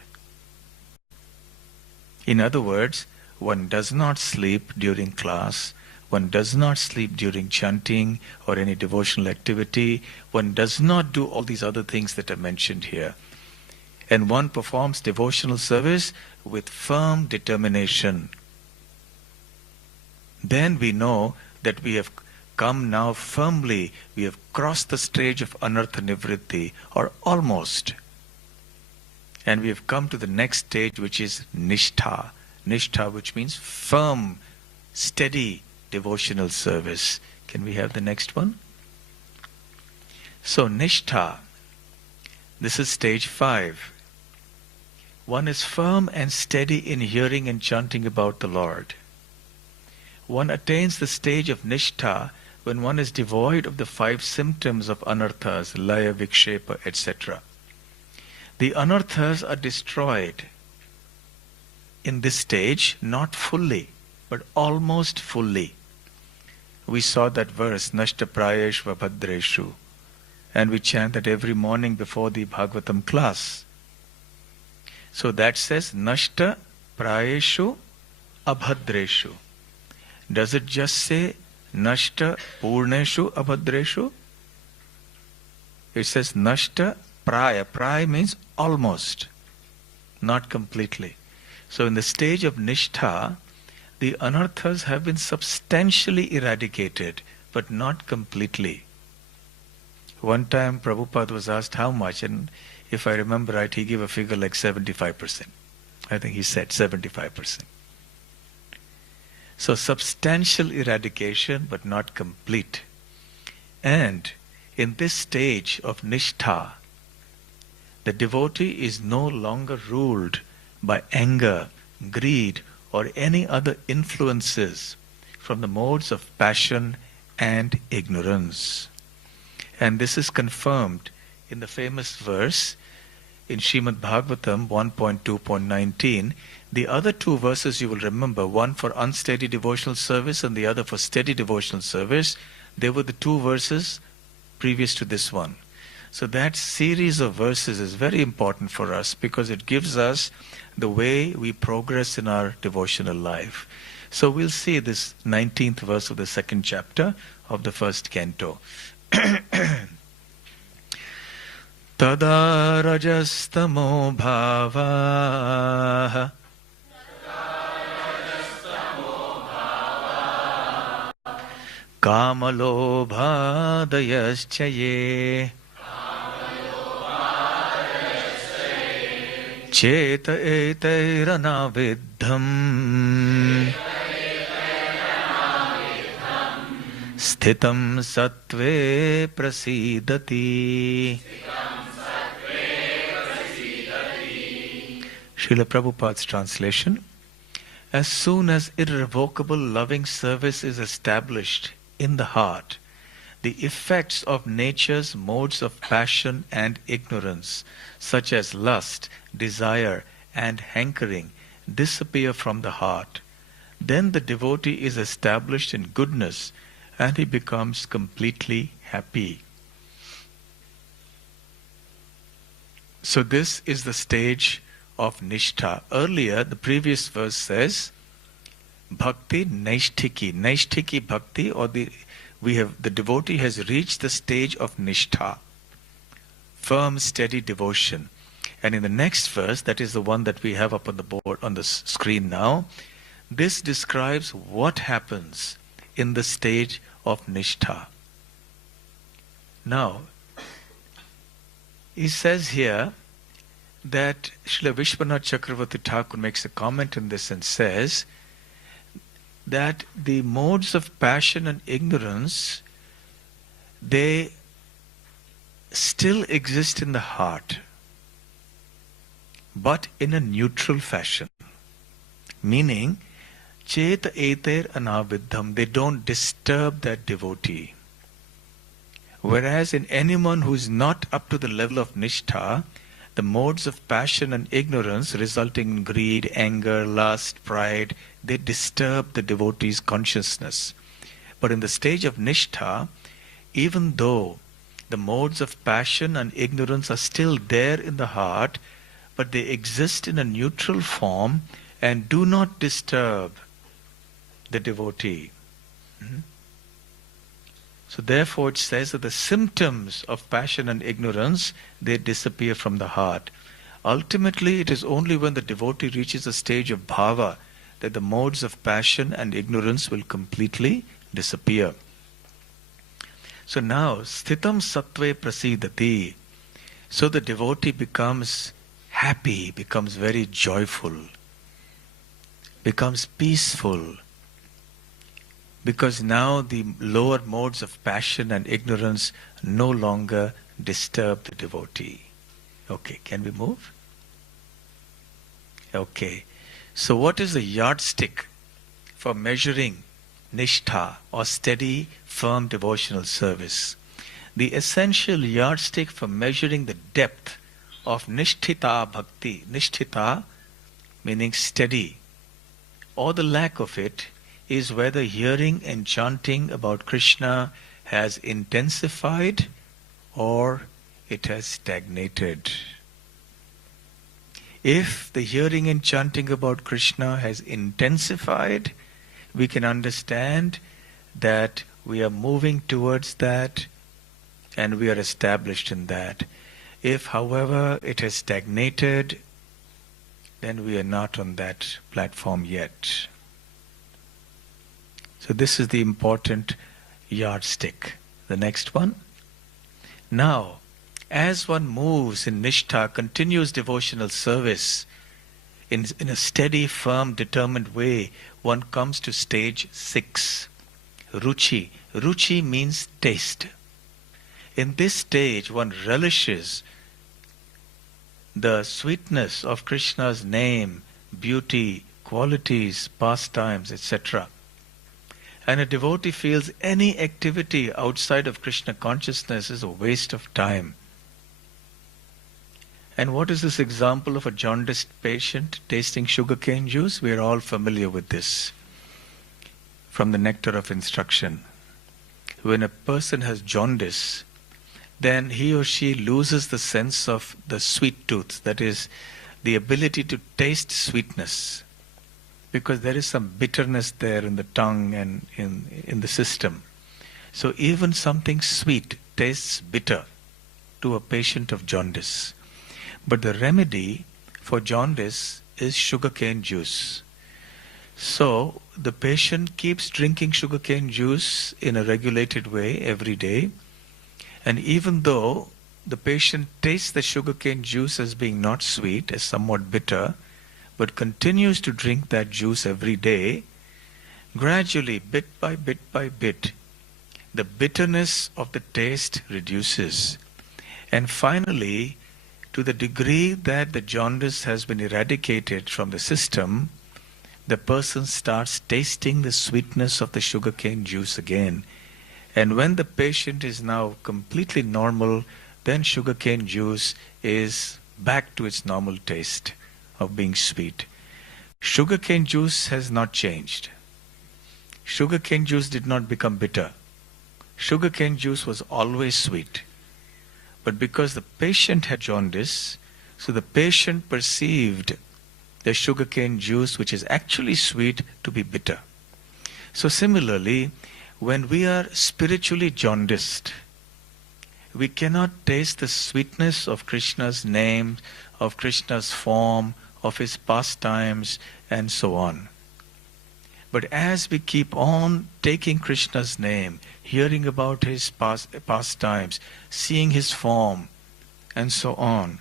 In other words, one does not sleep during class, one does not sleep during chanting or any devotional activity, one does not do all these other things that are mentioned here. And one performs devotional service with firm determination. Then we know that we have come now firmly, we have crossed the stage of anartha nivritti, or almost. And we have come to the next stage, which is nishtha. Nishtha, which means firm, steady devotional service. Can we have the next one? So nishtha, this is stage 5. One is firm and steady in hearing and chanting about the Lord. One attains the stage of nishtha when one is devoid of the 5 symptoms of anarthas, laya, vikshepa, etc. The anarthas are destroyed in this stage, not fully, but almost fully. We saw that verse, Nashta Prayeshva Bhadreshu, and we chant that every morning before the Bhagavatam class. So that says Nashta Prayeshu Abhadreshu. Does it just say Nashta Purneshu Abhadreshu? It says Nashta Praya. Praya means almost, not completely. So in the stage of Nishtha, the anarthas have been substantially eradicated, but not completely. One time Prabhupada was asked how much, and if I remember right, he gave a figure like 75%. I think he said 75%. So substantial eradication, but not complete. And in this stage of Nishtha, the devotee is no longer ruled by anger, greed, or any other influences from the modes of passion and ignorance. And this is confirmed in the famous verse in Srimad Bhagavatam 1.2.19. The other two verses you will remember, one for unsteady devotional service and the other for steady devotional service, they were the two verses previous to this one. So that series of verses is very important for us because it gives us the way we progress in our devotional life. So we'll see this 19th verse of the second chapter of the first canto. Tada rajastamo bhava kamalobhadayaschaye cheta etairanaviddham sthitam sattve prasidati. Srila Prabhupada's translation. As soon as irrevocable loving service is established in the heart, the effects of nature's modes of passion and ignorance, such as lust, desire, and hankering, disappear from the heart. Then the devotee is established in goodness and he becomes completely happy. So this is the stage of Nishtha. Earlier, the previous verse says, Bhakti Naishtiki. Naishtiki Bhakti, or the devotee has reached the stage of Nishtha, firm, steady devotion. And in the next verse, that is the one that we have up on the board, on the screen now, this describes what happens in the stage of Nishtha. Now, he says here that Srila Vishwanath Chakravarti Thakur makes a comment in this and says that the modes of passion and ignorance, they still exist in the heart, but in a neutral fashion. Meaning, Cheta eter anaviddham, they don't disturb that devotee. Whereas in anyone who is not up to the level of Nishtha, the modes of passion and ignorance resulting in greed, anger, lust, pride, they disturb the devotee's consciousness. But in the stage of Nishtha, even though the modes of passion and ignorance are still there in the heart, but they exist in a neutral form and do not disturb the devotee. So therefore it says that the symptoms of passion and ignorance, they disappear from the heart. Ultimately, it is only when the devotee reaches a stage of bhava that the modes of passion and ignorance will completely disappear. So now, sthitam sattve prasidati. So the devotee becomes happy, becomes very joyful, becomes peaceful, because now the lower modes of passion and ignorance no longer disturb the devotee. Okay, can we move? Okay, so what is the yardstick for measuring nishtha or steady, firm devotional service? The essential yardstick for measuring the depth of nishtita bhakti, nishtita meaning steady, or the lack of it, is whether hearing and chanting about Krishna has intensified or it has stagnated. If the hearing and chanting about Krishna has intensified, we can understand that we are moving towards that and we are established in that. If, however, it has stagnated, then we are not on that platform yet. So this is the important yardstick. The next one. Now, as one moves in Nishtha, continuous devotional service, in a steady, firm, determined way, one comes to stage 6. Ruchi. Ruchi means taste. In this stage, one relishes the sweetness of Krishna's name, beauty, qualities, pastimes, etc. And a devotee feels any activity outside of Krishna consciousness is a waste of time. And what is this example of a jaundiced patient tasting sugarcane juice? We are all familiar with this from the nectar of instruction. When a person has jaundice, then he or she loses the sense of the sweet tooth, that is, the ability to taste sweetness, because there is some bitterness there in the tongue and in the system. So even something sweet tastes bitter to a patient of jaundice. But the remedy for jaundice is sugarcane juice. So the patient keeps drinking sugarcane juice in a regulated way every day. And even though the patient tastes the sugarcane juice as being not sweet, as somewhat bitter, but continues to drink that juice every day, gradually, bit by bit, the bitterness of the taste reduces. And finally, to the degree that the jaundice has been eradicated from the system, the person starts tasting the sweetness of the sugarcane juice again. And when the patient is now completely normal, then sugarcane juice is back to its normal taste of being sweet. Sugarcane juice has not changed. Sugarcane juice did not become bitter. Sugarcane juice was always sweet. But because the patient had jaundice, so the patient perceived the sugarcane juice, which is actually sweet, to be bitter. So similarly, when we are spiritually jaundiced, we cannot taste the sweetness of Krishna's name, of Krishna's form, of his pastimes, and so on. But as we keep on taking Krishna's name, hearing about his pastimes, seeing his form, and so on,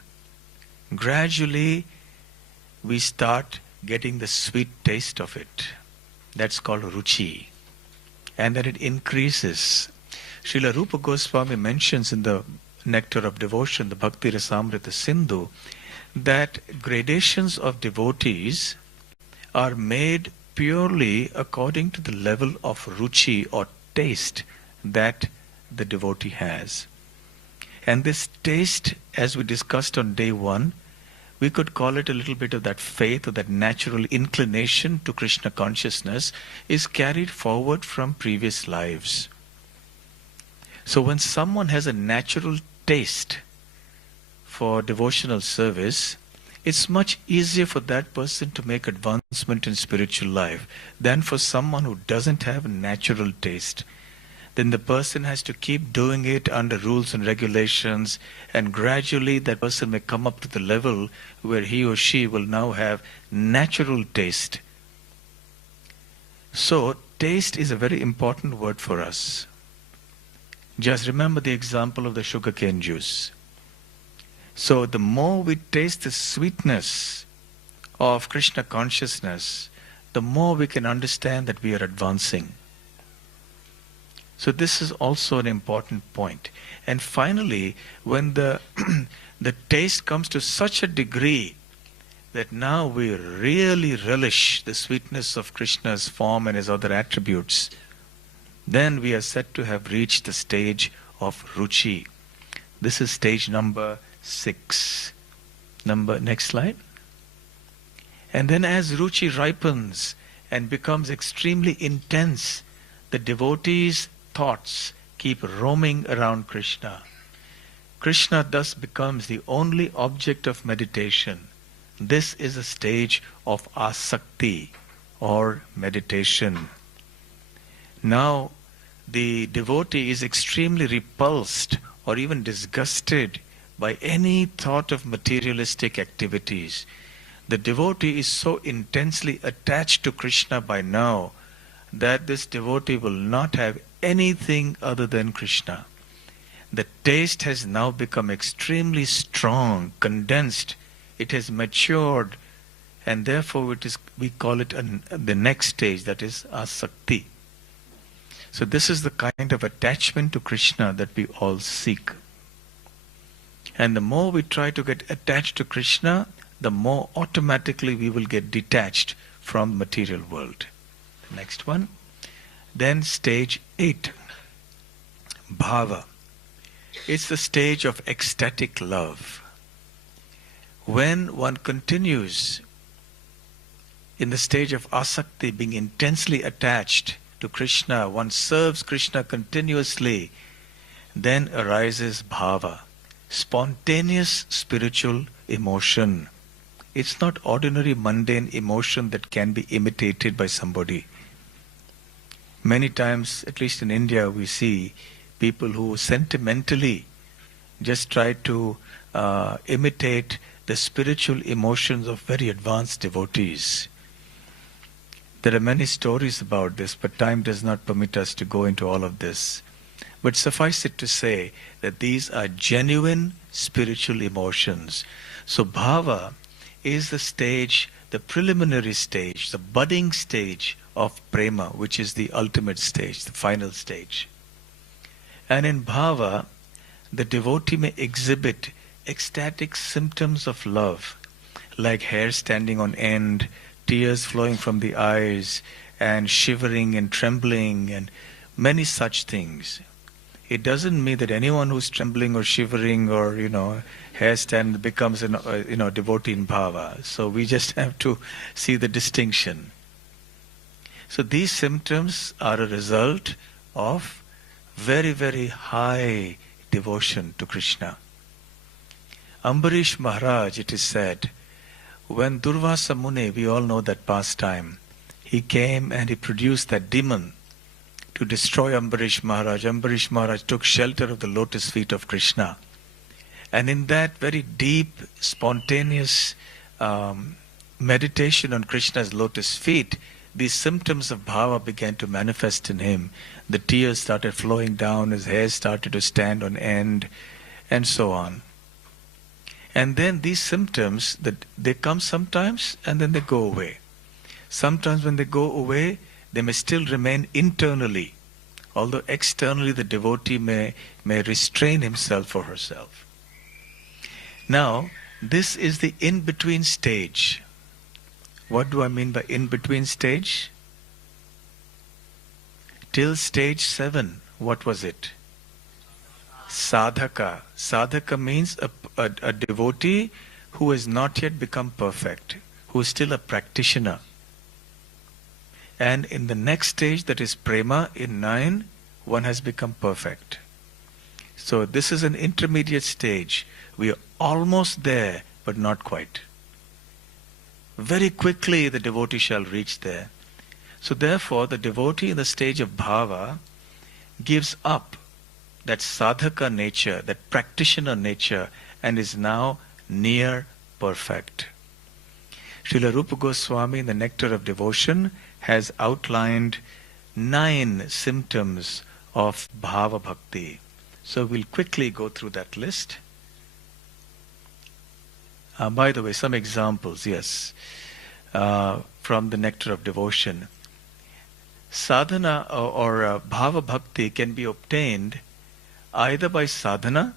gradually we start getting the sweet taste of it. That's called ruchi. And then it increases. Srila Rupa Goswami mentions in the Nectar of Devotion, the Bhakti Rasamrit Sindhu, that gradations of devotees are made purely according to the level of ruchi or taste that the devotee has. And this taste, as we discussed on day 1, we could call it a little bit of that faith or that natural inclination to Krishna consciousness is carried forward from previous lives. So when someone has a natural taste for devotional service, it's much easier for that person to make advancement in spiritual life than for someone who doesn't have a natural taste. Then the person has to keep doing it under rules and regulations, and gradually that person may come up to the level where he or she will now have natural taste. So, taste is a very important word for us. Just remember the example of the sugarcane juice. So, the more we taste the sweetness of Krishna consciousness, the more we can understand that we are advancing. So this is also an important point. And finally, when the taste comes to such a degree that now we really relish the sweetness of Krishna's form and his other attributes, then we are said to have reached the stage of ruchi. This is stage number 6. Next slide. And then as ruchi ripens and becomes extremely intense, the devotee's thoughts keep roaming around Krishna. Krishna thus becomes the only object of meditation. This is a stage of asakti or meditation. Now, the devotee is extremely repulsed or even disgusted by any thought of materialistic activities. The devotee is so intensely attached to Krishna by now that this devotee will not have anything other than Krishna. The taste has now become extremely strong, condensed. It has matured, and therefore we call it the next stage, that is asakti. So this is the kind of attachment to Krishna that we all seek. And the more we try to get attached to Krishna, the more automatically we will get detached from the material world. The next one. Then stage 8, bhava. It's the stage of ecstatic love. When one continues in the stage of asakti, being intensely attached to Krishna, one serves Krishna continuously, then arises bhava, spontaneous spiritual emotion. It's not ordinary mundane emotion that can be imitated by somebody. Many times, at least in India, we see people who sentimentally just try to imitate the spiritual emotions of very advanced devotees. There are many stories about this, but time does not permit us to go into all of this. But suffice it to say that these are genuine spiritual emotions. So bhava is the stage, the preliminary stage, the budding stage of prema, which is the ultimate stage, the final stage. And in bhava, the devotee may exhibit ecstatic symptoms of love, like hair standing on end, tears flowing from the eyes, and shivering and trembling, and many such things. It doesn't mean that anyone who's trembling or shivering or, hair stand becomes a devotee in bhava. So we just have to see the distinction. So these symptoms are a result of very, very high devotion to Krishna. Ambarish Maharaj, it is said, when Durvasa Muni, we all know that pastime, he came and he produced that demon to destroy Ambarish Maharaj. Ambarish Maharaj took shelter of the lotus feet of Krishna. And in that very deep, spontaneous meditation on Krishna's lotus feet, these symptoms of bhava began to manifest in him. The tears started flowing down, his hair started to stand on end, and so on. And then these symptoms, they come sometimes and then they go away. Sometimes when they go away, they may still remain internally, although externally the devotee may restrain himself or herself. Now, this is the in-between stage. What do I mean by in-between stage? Till stage 7, what was it? Sadhaka. Sadhaka means a devotee who has not yet become perfect, who is still a practitioner. And in the next stage, that is prema, in 9, one has become perfect. So this is an intermediate stage. We are almost there, but not quite. Very quickly the devotee shall reach there. So therefore, the devotee in the stage of bhava gives up that sadhaka nature, that practitioner nature, and is now near perfect. Srila Rupa Goswami in the Nectar of Devotion has outlined 9 symptoms of bhava bhakti. So we'll quickly go through that list. By the way, some examples, yes, from the Nectar of Devotion. Sadhana or bhava bhakti can be obtained either by sadhana,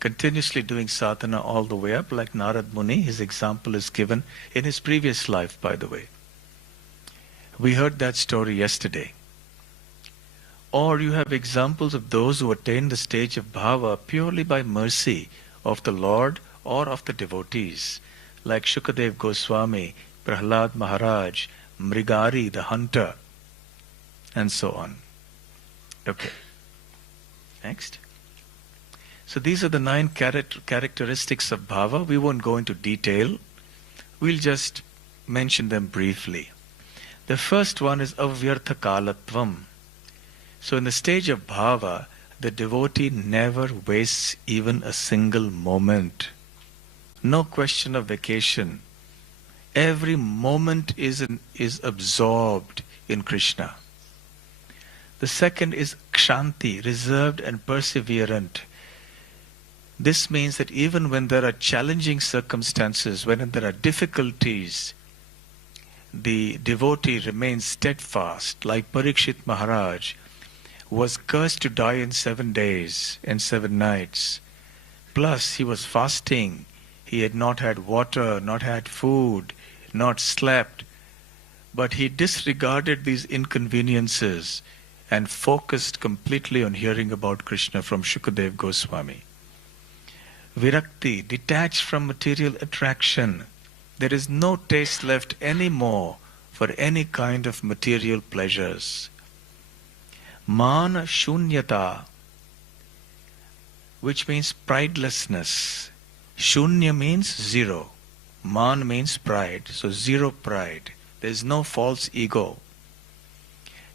continuously doing sadhana all the way up, like Narad Muni. His example is given in his previous life, by the way. We heard that story yesterday. Or you have examples of those who attain the stage of bhava purely by mercy of the Lord or of the devotees, like Shukadev Goswami, Prahlad Maharaj, Mrigari the hunter, and so on. Okay. Next. So these are the 9 characteristics of bhava. We won't go into detail. We'll just mention them briefly. The first one is avyartha kalatvam. So in the stage of bhava, the devotee never wastes even a single moment. No question of vacation. Every moment is absorbed in Krishna. The second is kshanti, reserved and perseverant. This means that even when there are challenging circumstances, when there are difficulties, the devotee remains steadfast, like Parikshit Maharaj was cursed to die in 7 days and 7 nights. Plus, he was fasting. He had not had water, not had food, not slept. But he disregarded these inconveniences and focused completely on hearing about Krishna from Shukadev Goswami. Virakti, detached from material attraction. There is no taste left anymore for any kind of material pleasures. Mana shunyata, which means pridelessness. Shunya means zero. Man means pride, so zero pride. There is no false ego.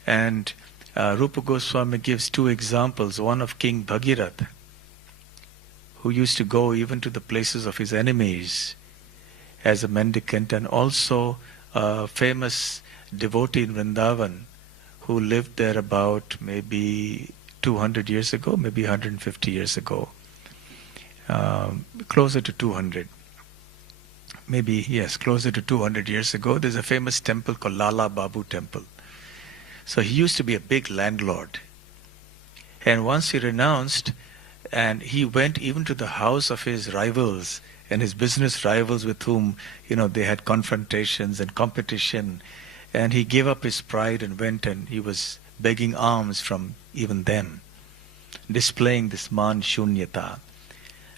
And Rupa Goswami gives 2 examples, one of King Bhagirath, who used to go even to the places of his enemies as a mendicant, and also a famous devotee in Vrindavan who lived there about maybe 200 years ago, maybe 150 years ago, closer to 200. Maybe, yes, closer to 200 years ago. There's a famous temple called Lala Babu Temple. So he used to be a big landlord. And once he renounced, and he went even to the house of his rivals and his business rivals with whom, they had confrontations and competition. And he gave up his pride and went, and he was begging alms from even them, displaying this man shunyata.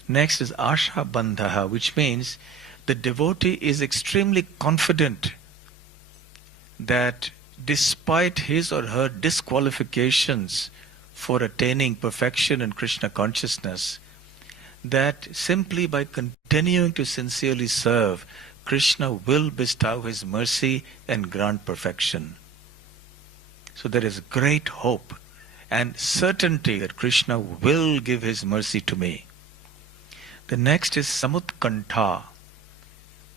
Next is asha bandhaha, which means the devotee is extremely confident that despite his or her disqualifications for attaining perfection in Krishna consciousness, that simply by continuing to sincerely serve, Krishna will bestow his mercy and grant perfection. So there is great hope and certainty that Krishna will give his mercy to me. The next is samutkantha.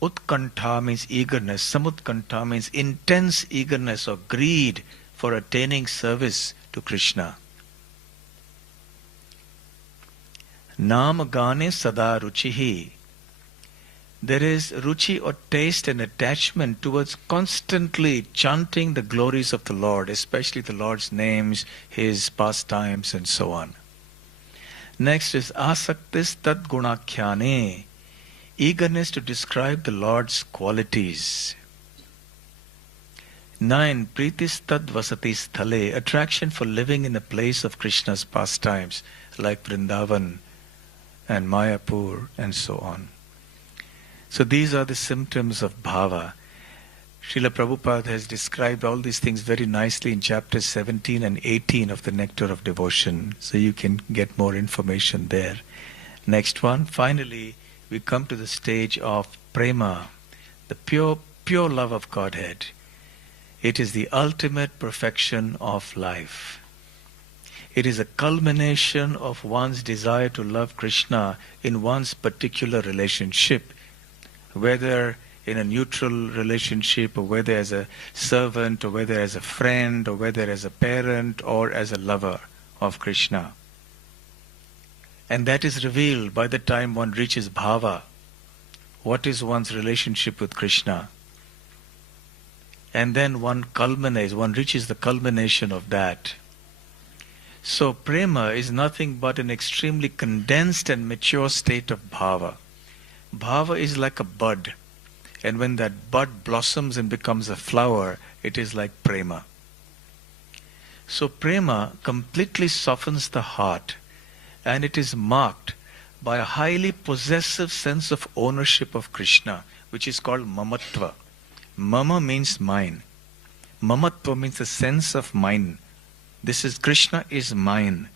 Utkantha means eagerness. Samutkantha means intense eagerness or greed for attaining service to Krishna. Namagane sada ruchihi. There is ruchi or taste and attachment towards constantly chanting the glories of the Lord, especially the Lord's names, His pastimes, and so on. Next is asaktis tad gunakhyane. Eagerness to describe the Lord's qualities. 9. Pritis tad vasati sthale. Attraction for living in the place of Krishna's pastimes, like Vrindavan and Mayapur and so on. So these are the symptoms of bhava. Srila Prabhupada has described all these things very nicely in chapters 17 and 18 of the Nectar of Devotion. So you can get more information there. Next one, finally, we come to the stage of prema, the pure love of Godhead. It is the ultimate perfection of life. It is a culmination of one's desire to love Krishna in one's particular relationship, whether in a neutral relationship, or whether as a servant, or whether as a friend, or whether as a parent, or as a lover of Krishna. And that is revealed by the time one reaches bhava. What is one's relationship with Krishna? And then one reaches the culmination of that. So prema is nothing but an extremely condensed and mature state of bhava. Bhava is like a bud. And when that bud blossoms and becomes a flower, it is like prema. So prema completely softens the heart, and it is marked by a highly possessive sense of ownership of Krishna, which is called mamatva. Mama means mine. Mamatva means the sense of mine. This is Krishna is mine.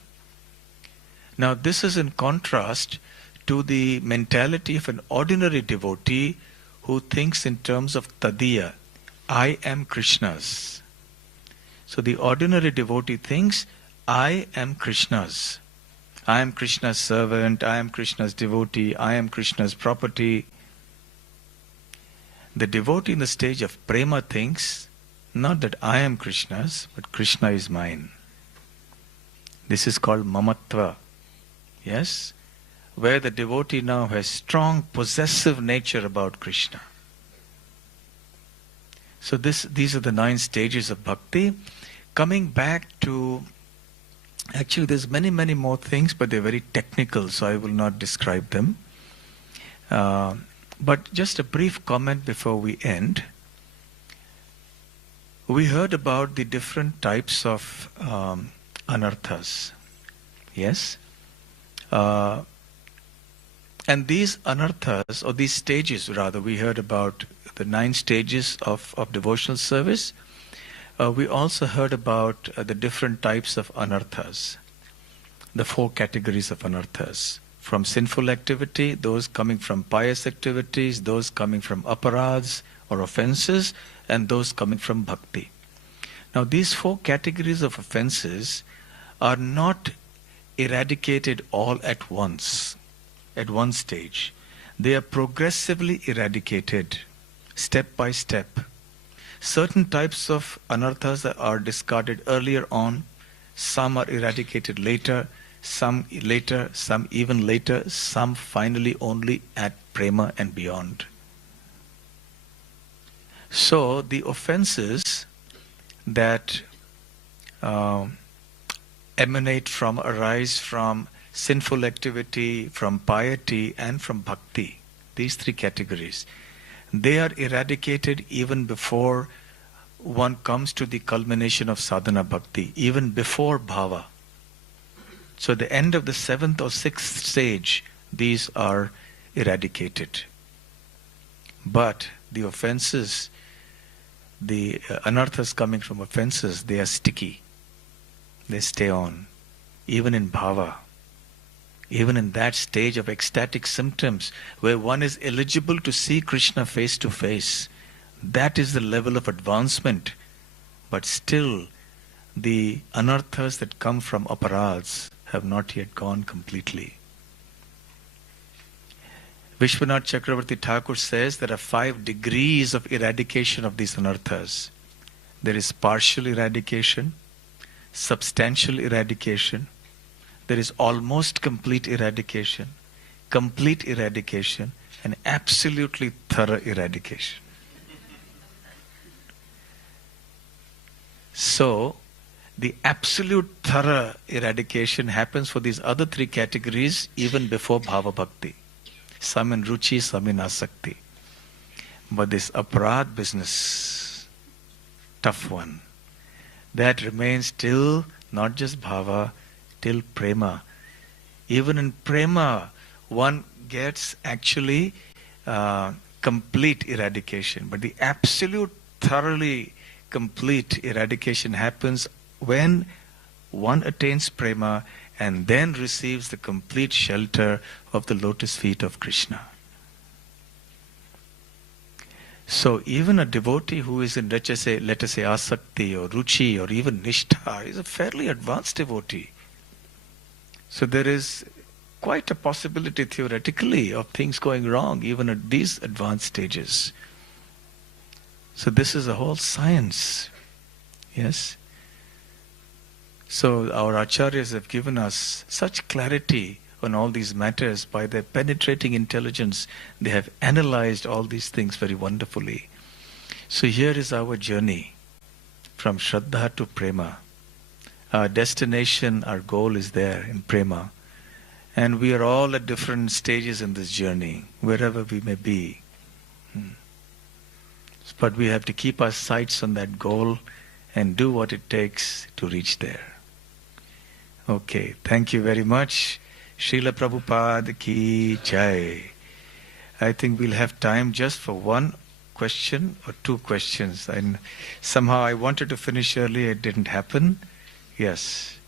Now this is in contrast to the mentality of an ordinary devotee who thinks in terms of tadiya, I am Krishna's. So the ordinary devotee thinks, I am Krishna's. I am Krishna's servant, I am Krishna's devotee, I am Krishna's property. The devotee in the stage of prema thinks, not that I am Krishna's, but Krishna is mine. This is called mamatva. Yes? Where the devotee now has strong possessive nature about Krishna. So these are the 9 stages of bhakti. Coming back to, actually there's many more things, but they're very technical, so I will not describe them. But just a brief comment before we end. We heard about the different types of anarthas. Yes? And these anarthas, or these stages rather, we heard about the 9 stages of devotional service. We also heard about the different types of anarthas, the 4 categories of anarthas. From sinful activity, those coming from pious activities, those coming from aparadhs or offenses, and those coming from bhakti. Now these 4 categories of offenses are not eradicated all at once, at one stage. They are progressively eradicated, step by step. Certain types of anarthas are discarded earlier on, some are eradicated later, some even later, some finally only at prema and beyond. So the offenses that arise from sinful activity, from piety and from bhakti, these 3 categories, they are eradicated even before one comes to the culmination of sadhana bhakti, even before bhava. So at the end of the 7th or 6th stage, these are eradicated. But the offenses, the anarthas coming from offenses, they are sticky. They stay on, even in bhava. Even in that stage of ecstatic symptoms, where one is eligible to see Krishna face to face, that is the level of advancement. But still, the anarthas that come from aparadhs have not yet gone completely. Vishwanath Chakravarti Thakur says there are 5 degrees of eradication of these anarthas. There is partial eradication, substantial eradication, there is almost complete eradication, and absolutely thorough eradication. So, the absolute thorough eradication happens for these other 3 categories even before bhava bhakti. Some in ruchi, some in asakti. But this aparadh business, tough one, that remains till not just bhava, till prema. Even in prema, one gets actually complete eradication. But the absolute, thoroughly complete eradication happens when one attains prema and then receives the complete shelter of the lotus feet of Krishna. So even a devotee who is in, let us say asakti or ruchi or even nishtha is a fairly advanced devotee. So there is quite a possibility theoretically of things going wrong even at these advanced stages. So this is a whole science. Yes? So our acharyas have given us such clarity on all these matters. By their penetrating intelligence, they have analyzed all these things very wonderfully. So here is our journey from Shradha to Prema. Our destination, our goal is there in Prema. And we are all at different stages in this journey, wherever we may be. But we have to keep our sights on that goal and do what it takes to reach there. Okay, thank you very much. Srila Prabhupada ki jai. I think we'll have time just for one question or 2 questions. And somehow I wanted to finish early, it didn't happen. Yes.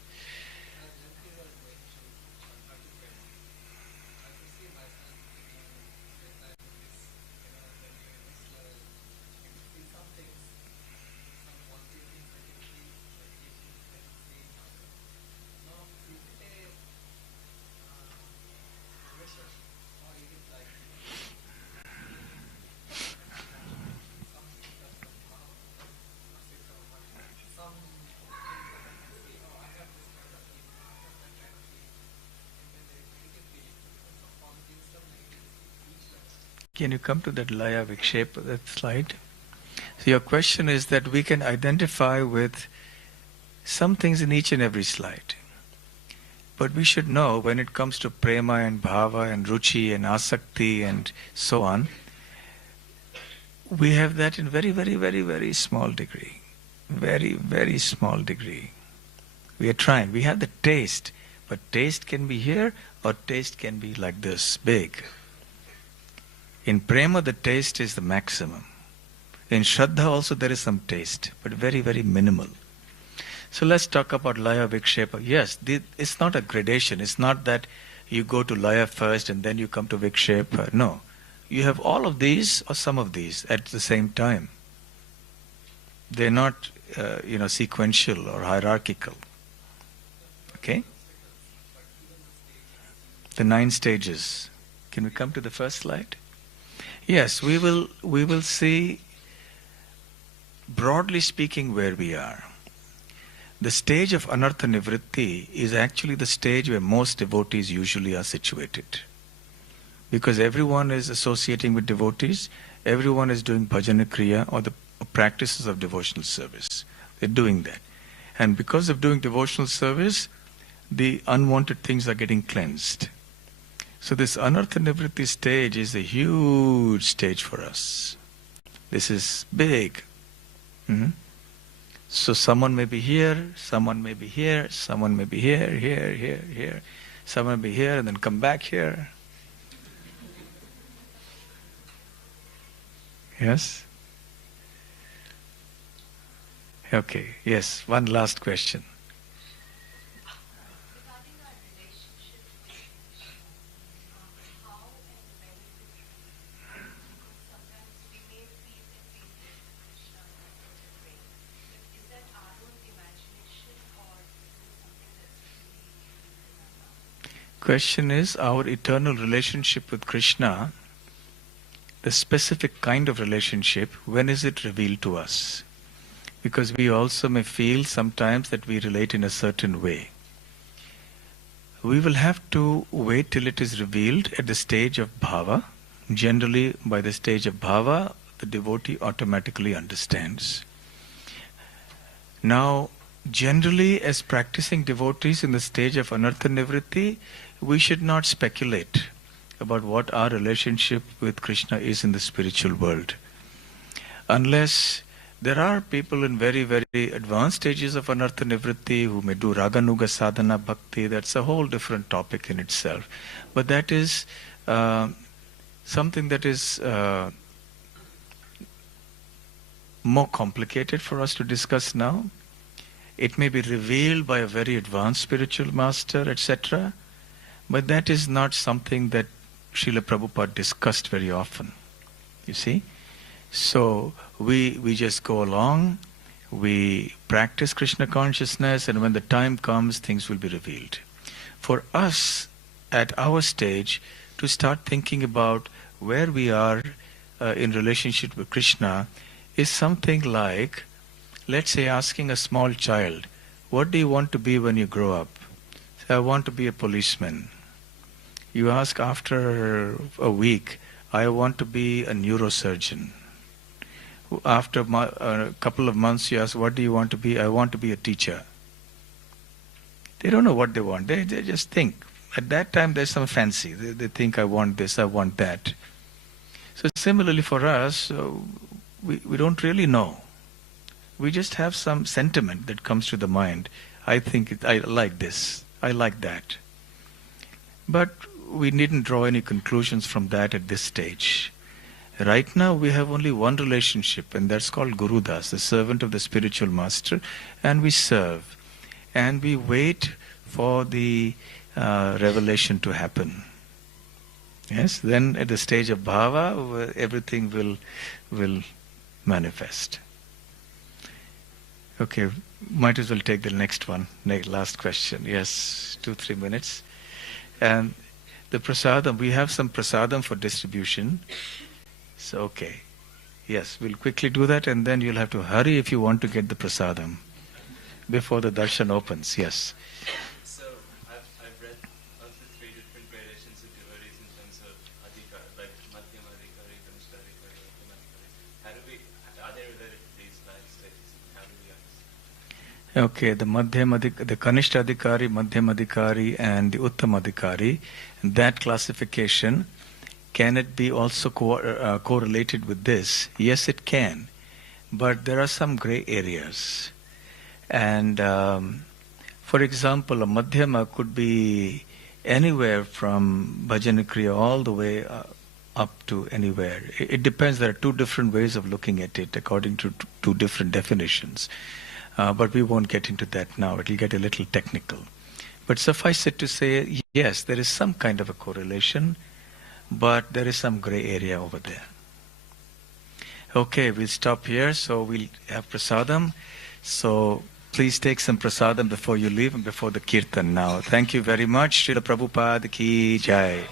Can you come to that Laya Vikshepa, that slide? So your question is that we can identify with some things in each and every slide. But we should know when it comes to prema and bhava and ruchi and asakti and so on, we have that in very, very, very, very small degree. Very, very small degree. We are trying. We have the taste. But taste can be here or taste can be like this, big. In prema, the taste is the maximum. In Shradha also there is some taste, but very, very minimal. So let's talk about Laya Vikshepa. Yes, it's not a gradation. It's not that you go to Laya first and then you come to Vikshepa. No. You have all of these or some of these at the same time. They're not, sequential or hierarchical. Okay? The 9 stages. Can we come to the first slide? Yes, we will see, broadly speaking, where we are. The stage of anartha nivritti is actually the stage where most devotees usually are situated. Because everyone is associating with devotees, everyone is doing bhajana kriya or the practices of devotional service. They're doing that. And because of doing devotional service, the unwanted things are getting cleansed. So this anartha nivritti stage is a huge stage for us. This is big. So someone may be here, someone may be here, someone may be here, someone may be here and then come back here. Yes? Okay, yes, one last question. Regarding our relationship with Krishna, how and when is it revealed? Because sometimes we may feel that we relate to Krishna in a certain way. But is that our own imagination or is it something that's really revealed in our heart? Question is, our eternal relationship with Krishna, the specific kind of relationship, when is it revealed to us? Because we also may feel sometimes that we relate in a certain way. We will have to wait till it is revealed at the stage of bhava. Generally, by the stage of bhava, the devotee automatically understands. Now, generally, as practicing devotees in the stage of anartha nivritti, we should not speculate about what our relationship with Krishna is in the spiritual world. Unless there are people in very, very advanced stages of anartha nivritti who may do raganuga sadhana bhakti. That's a whole different topic in itself. But that is something that is more complicated for us to discuss now. It may be revealed by a very advanced spiritual master, etc. But that is not something that Srila Prabhupada discussed very often. You see? So we just go along, we practice Krishna consciousness, and when the time comes, things will be revealed. For us, at our stage, to start thinking about where we are in relationship with Krishna is something like, let's say, asking a small child, what do you want to be when you grow up? Say, I want to be a policeman. You ask after a week, I want to be a neurosurgeon. After a couple of months, you ask, what do you want to be? I want to be a teacher. They don't know what they want. They just think. At that time, there's some fancy. They think, I want this, I want that. So similarly for us, we don't really know. We just have some sentiment that comes to the mind. I think I like this, I like that. But we needn't draw any conclusions from that at this stage. Right now we have only one relationship, and that's called Guru Das, the servant of the spiritual master, and we serve. And we wait for the revelation to happen. Yes, then at the stage of bhava, everything will manifest. Okay, might as well take the next one, last question. Yes, 2-3 minutes. And the prasadam, we have some prasadam for distribution. So, okay. Yes, we'll quickly do that, and then you'll have to hurry if you want to get the prasadam before the darshan opens. Yes. So, I've read of the 3 different gradations of devotees in terms of adhikar, like madhyam adhikari, Okay, the Kanishta Adhikari, Madhyam Adhikari, and the Uttam Adhikari, that classification, can it be also correlated with this? Yes, it can. But there are some gray areas. And for example, a Madhyama could be anywhere from Bhajana Kriya all the way up to anywhere. It depends. There are two different ways of looking at it according to two different definitions. But we won't get into that now. It will get a little technical. But suffice it to say, yes, there is some kind of a correlation, but there is some gray area over there. Okay, we'll stop here. So we'll have prasadam. So please take some prasadam before you leave and before the kirtan now. Thank you very much. Srila Prabhupada ki jai.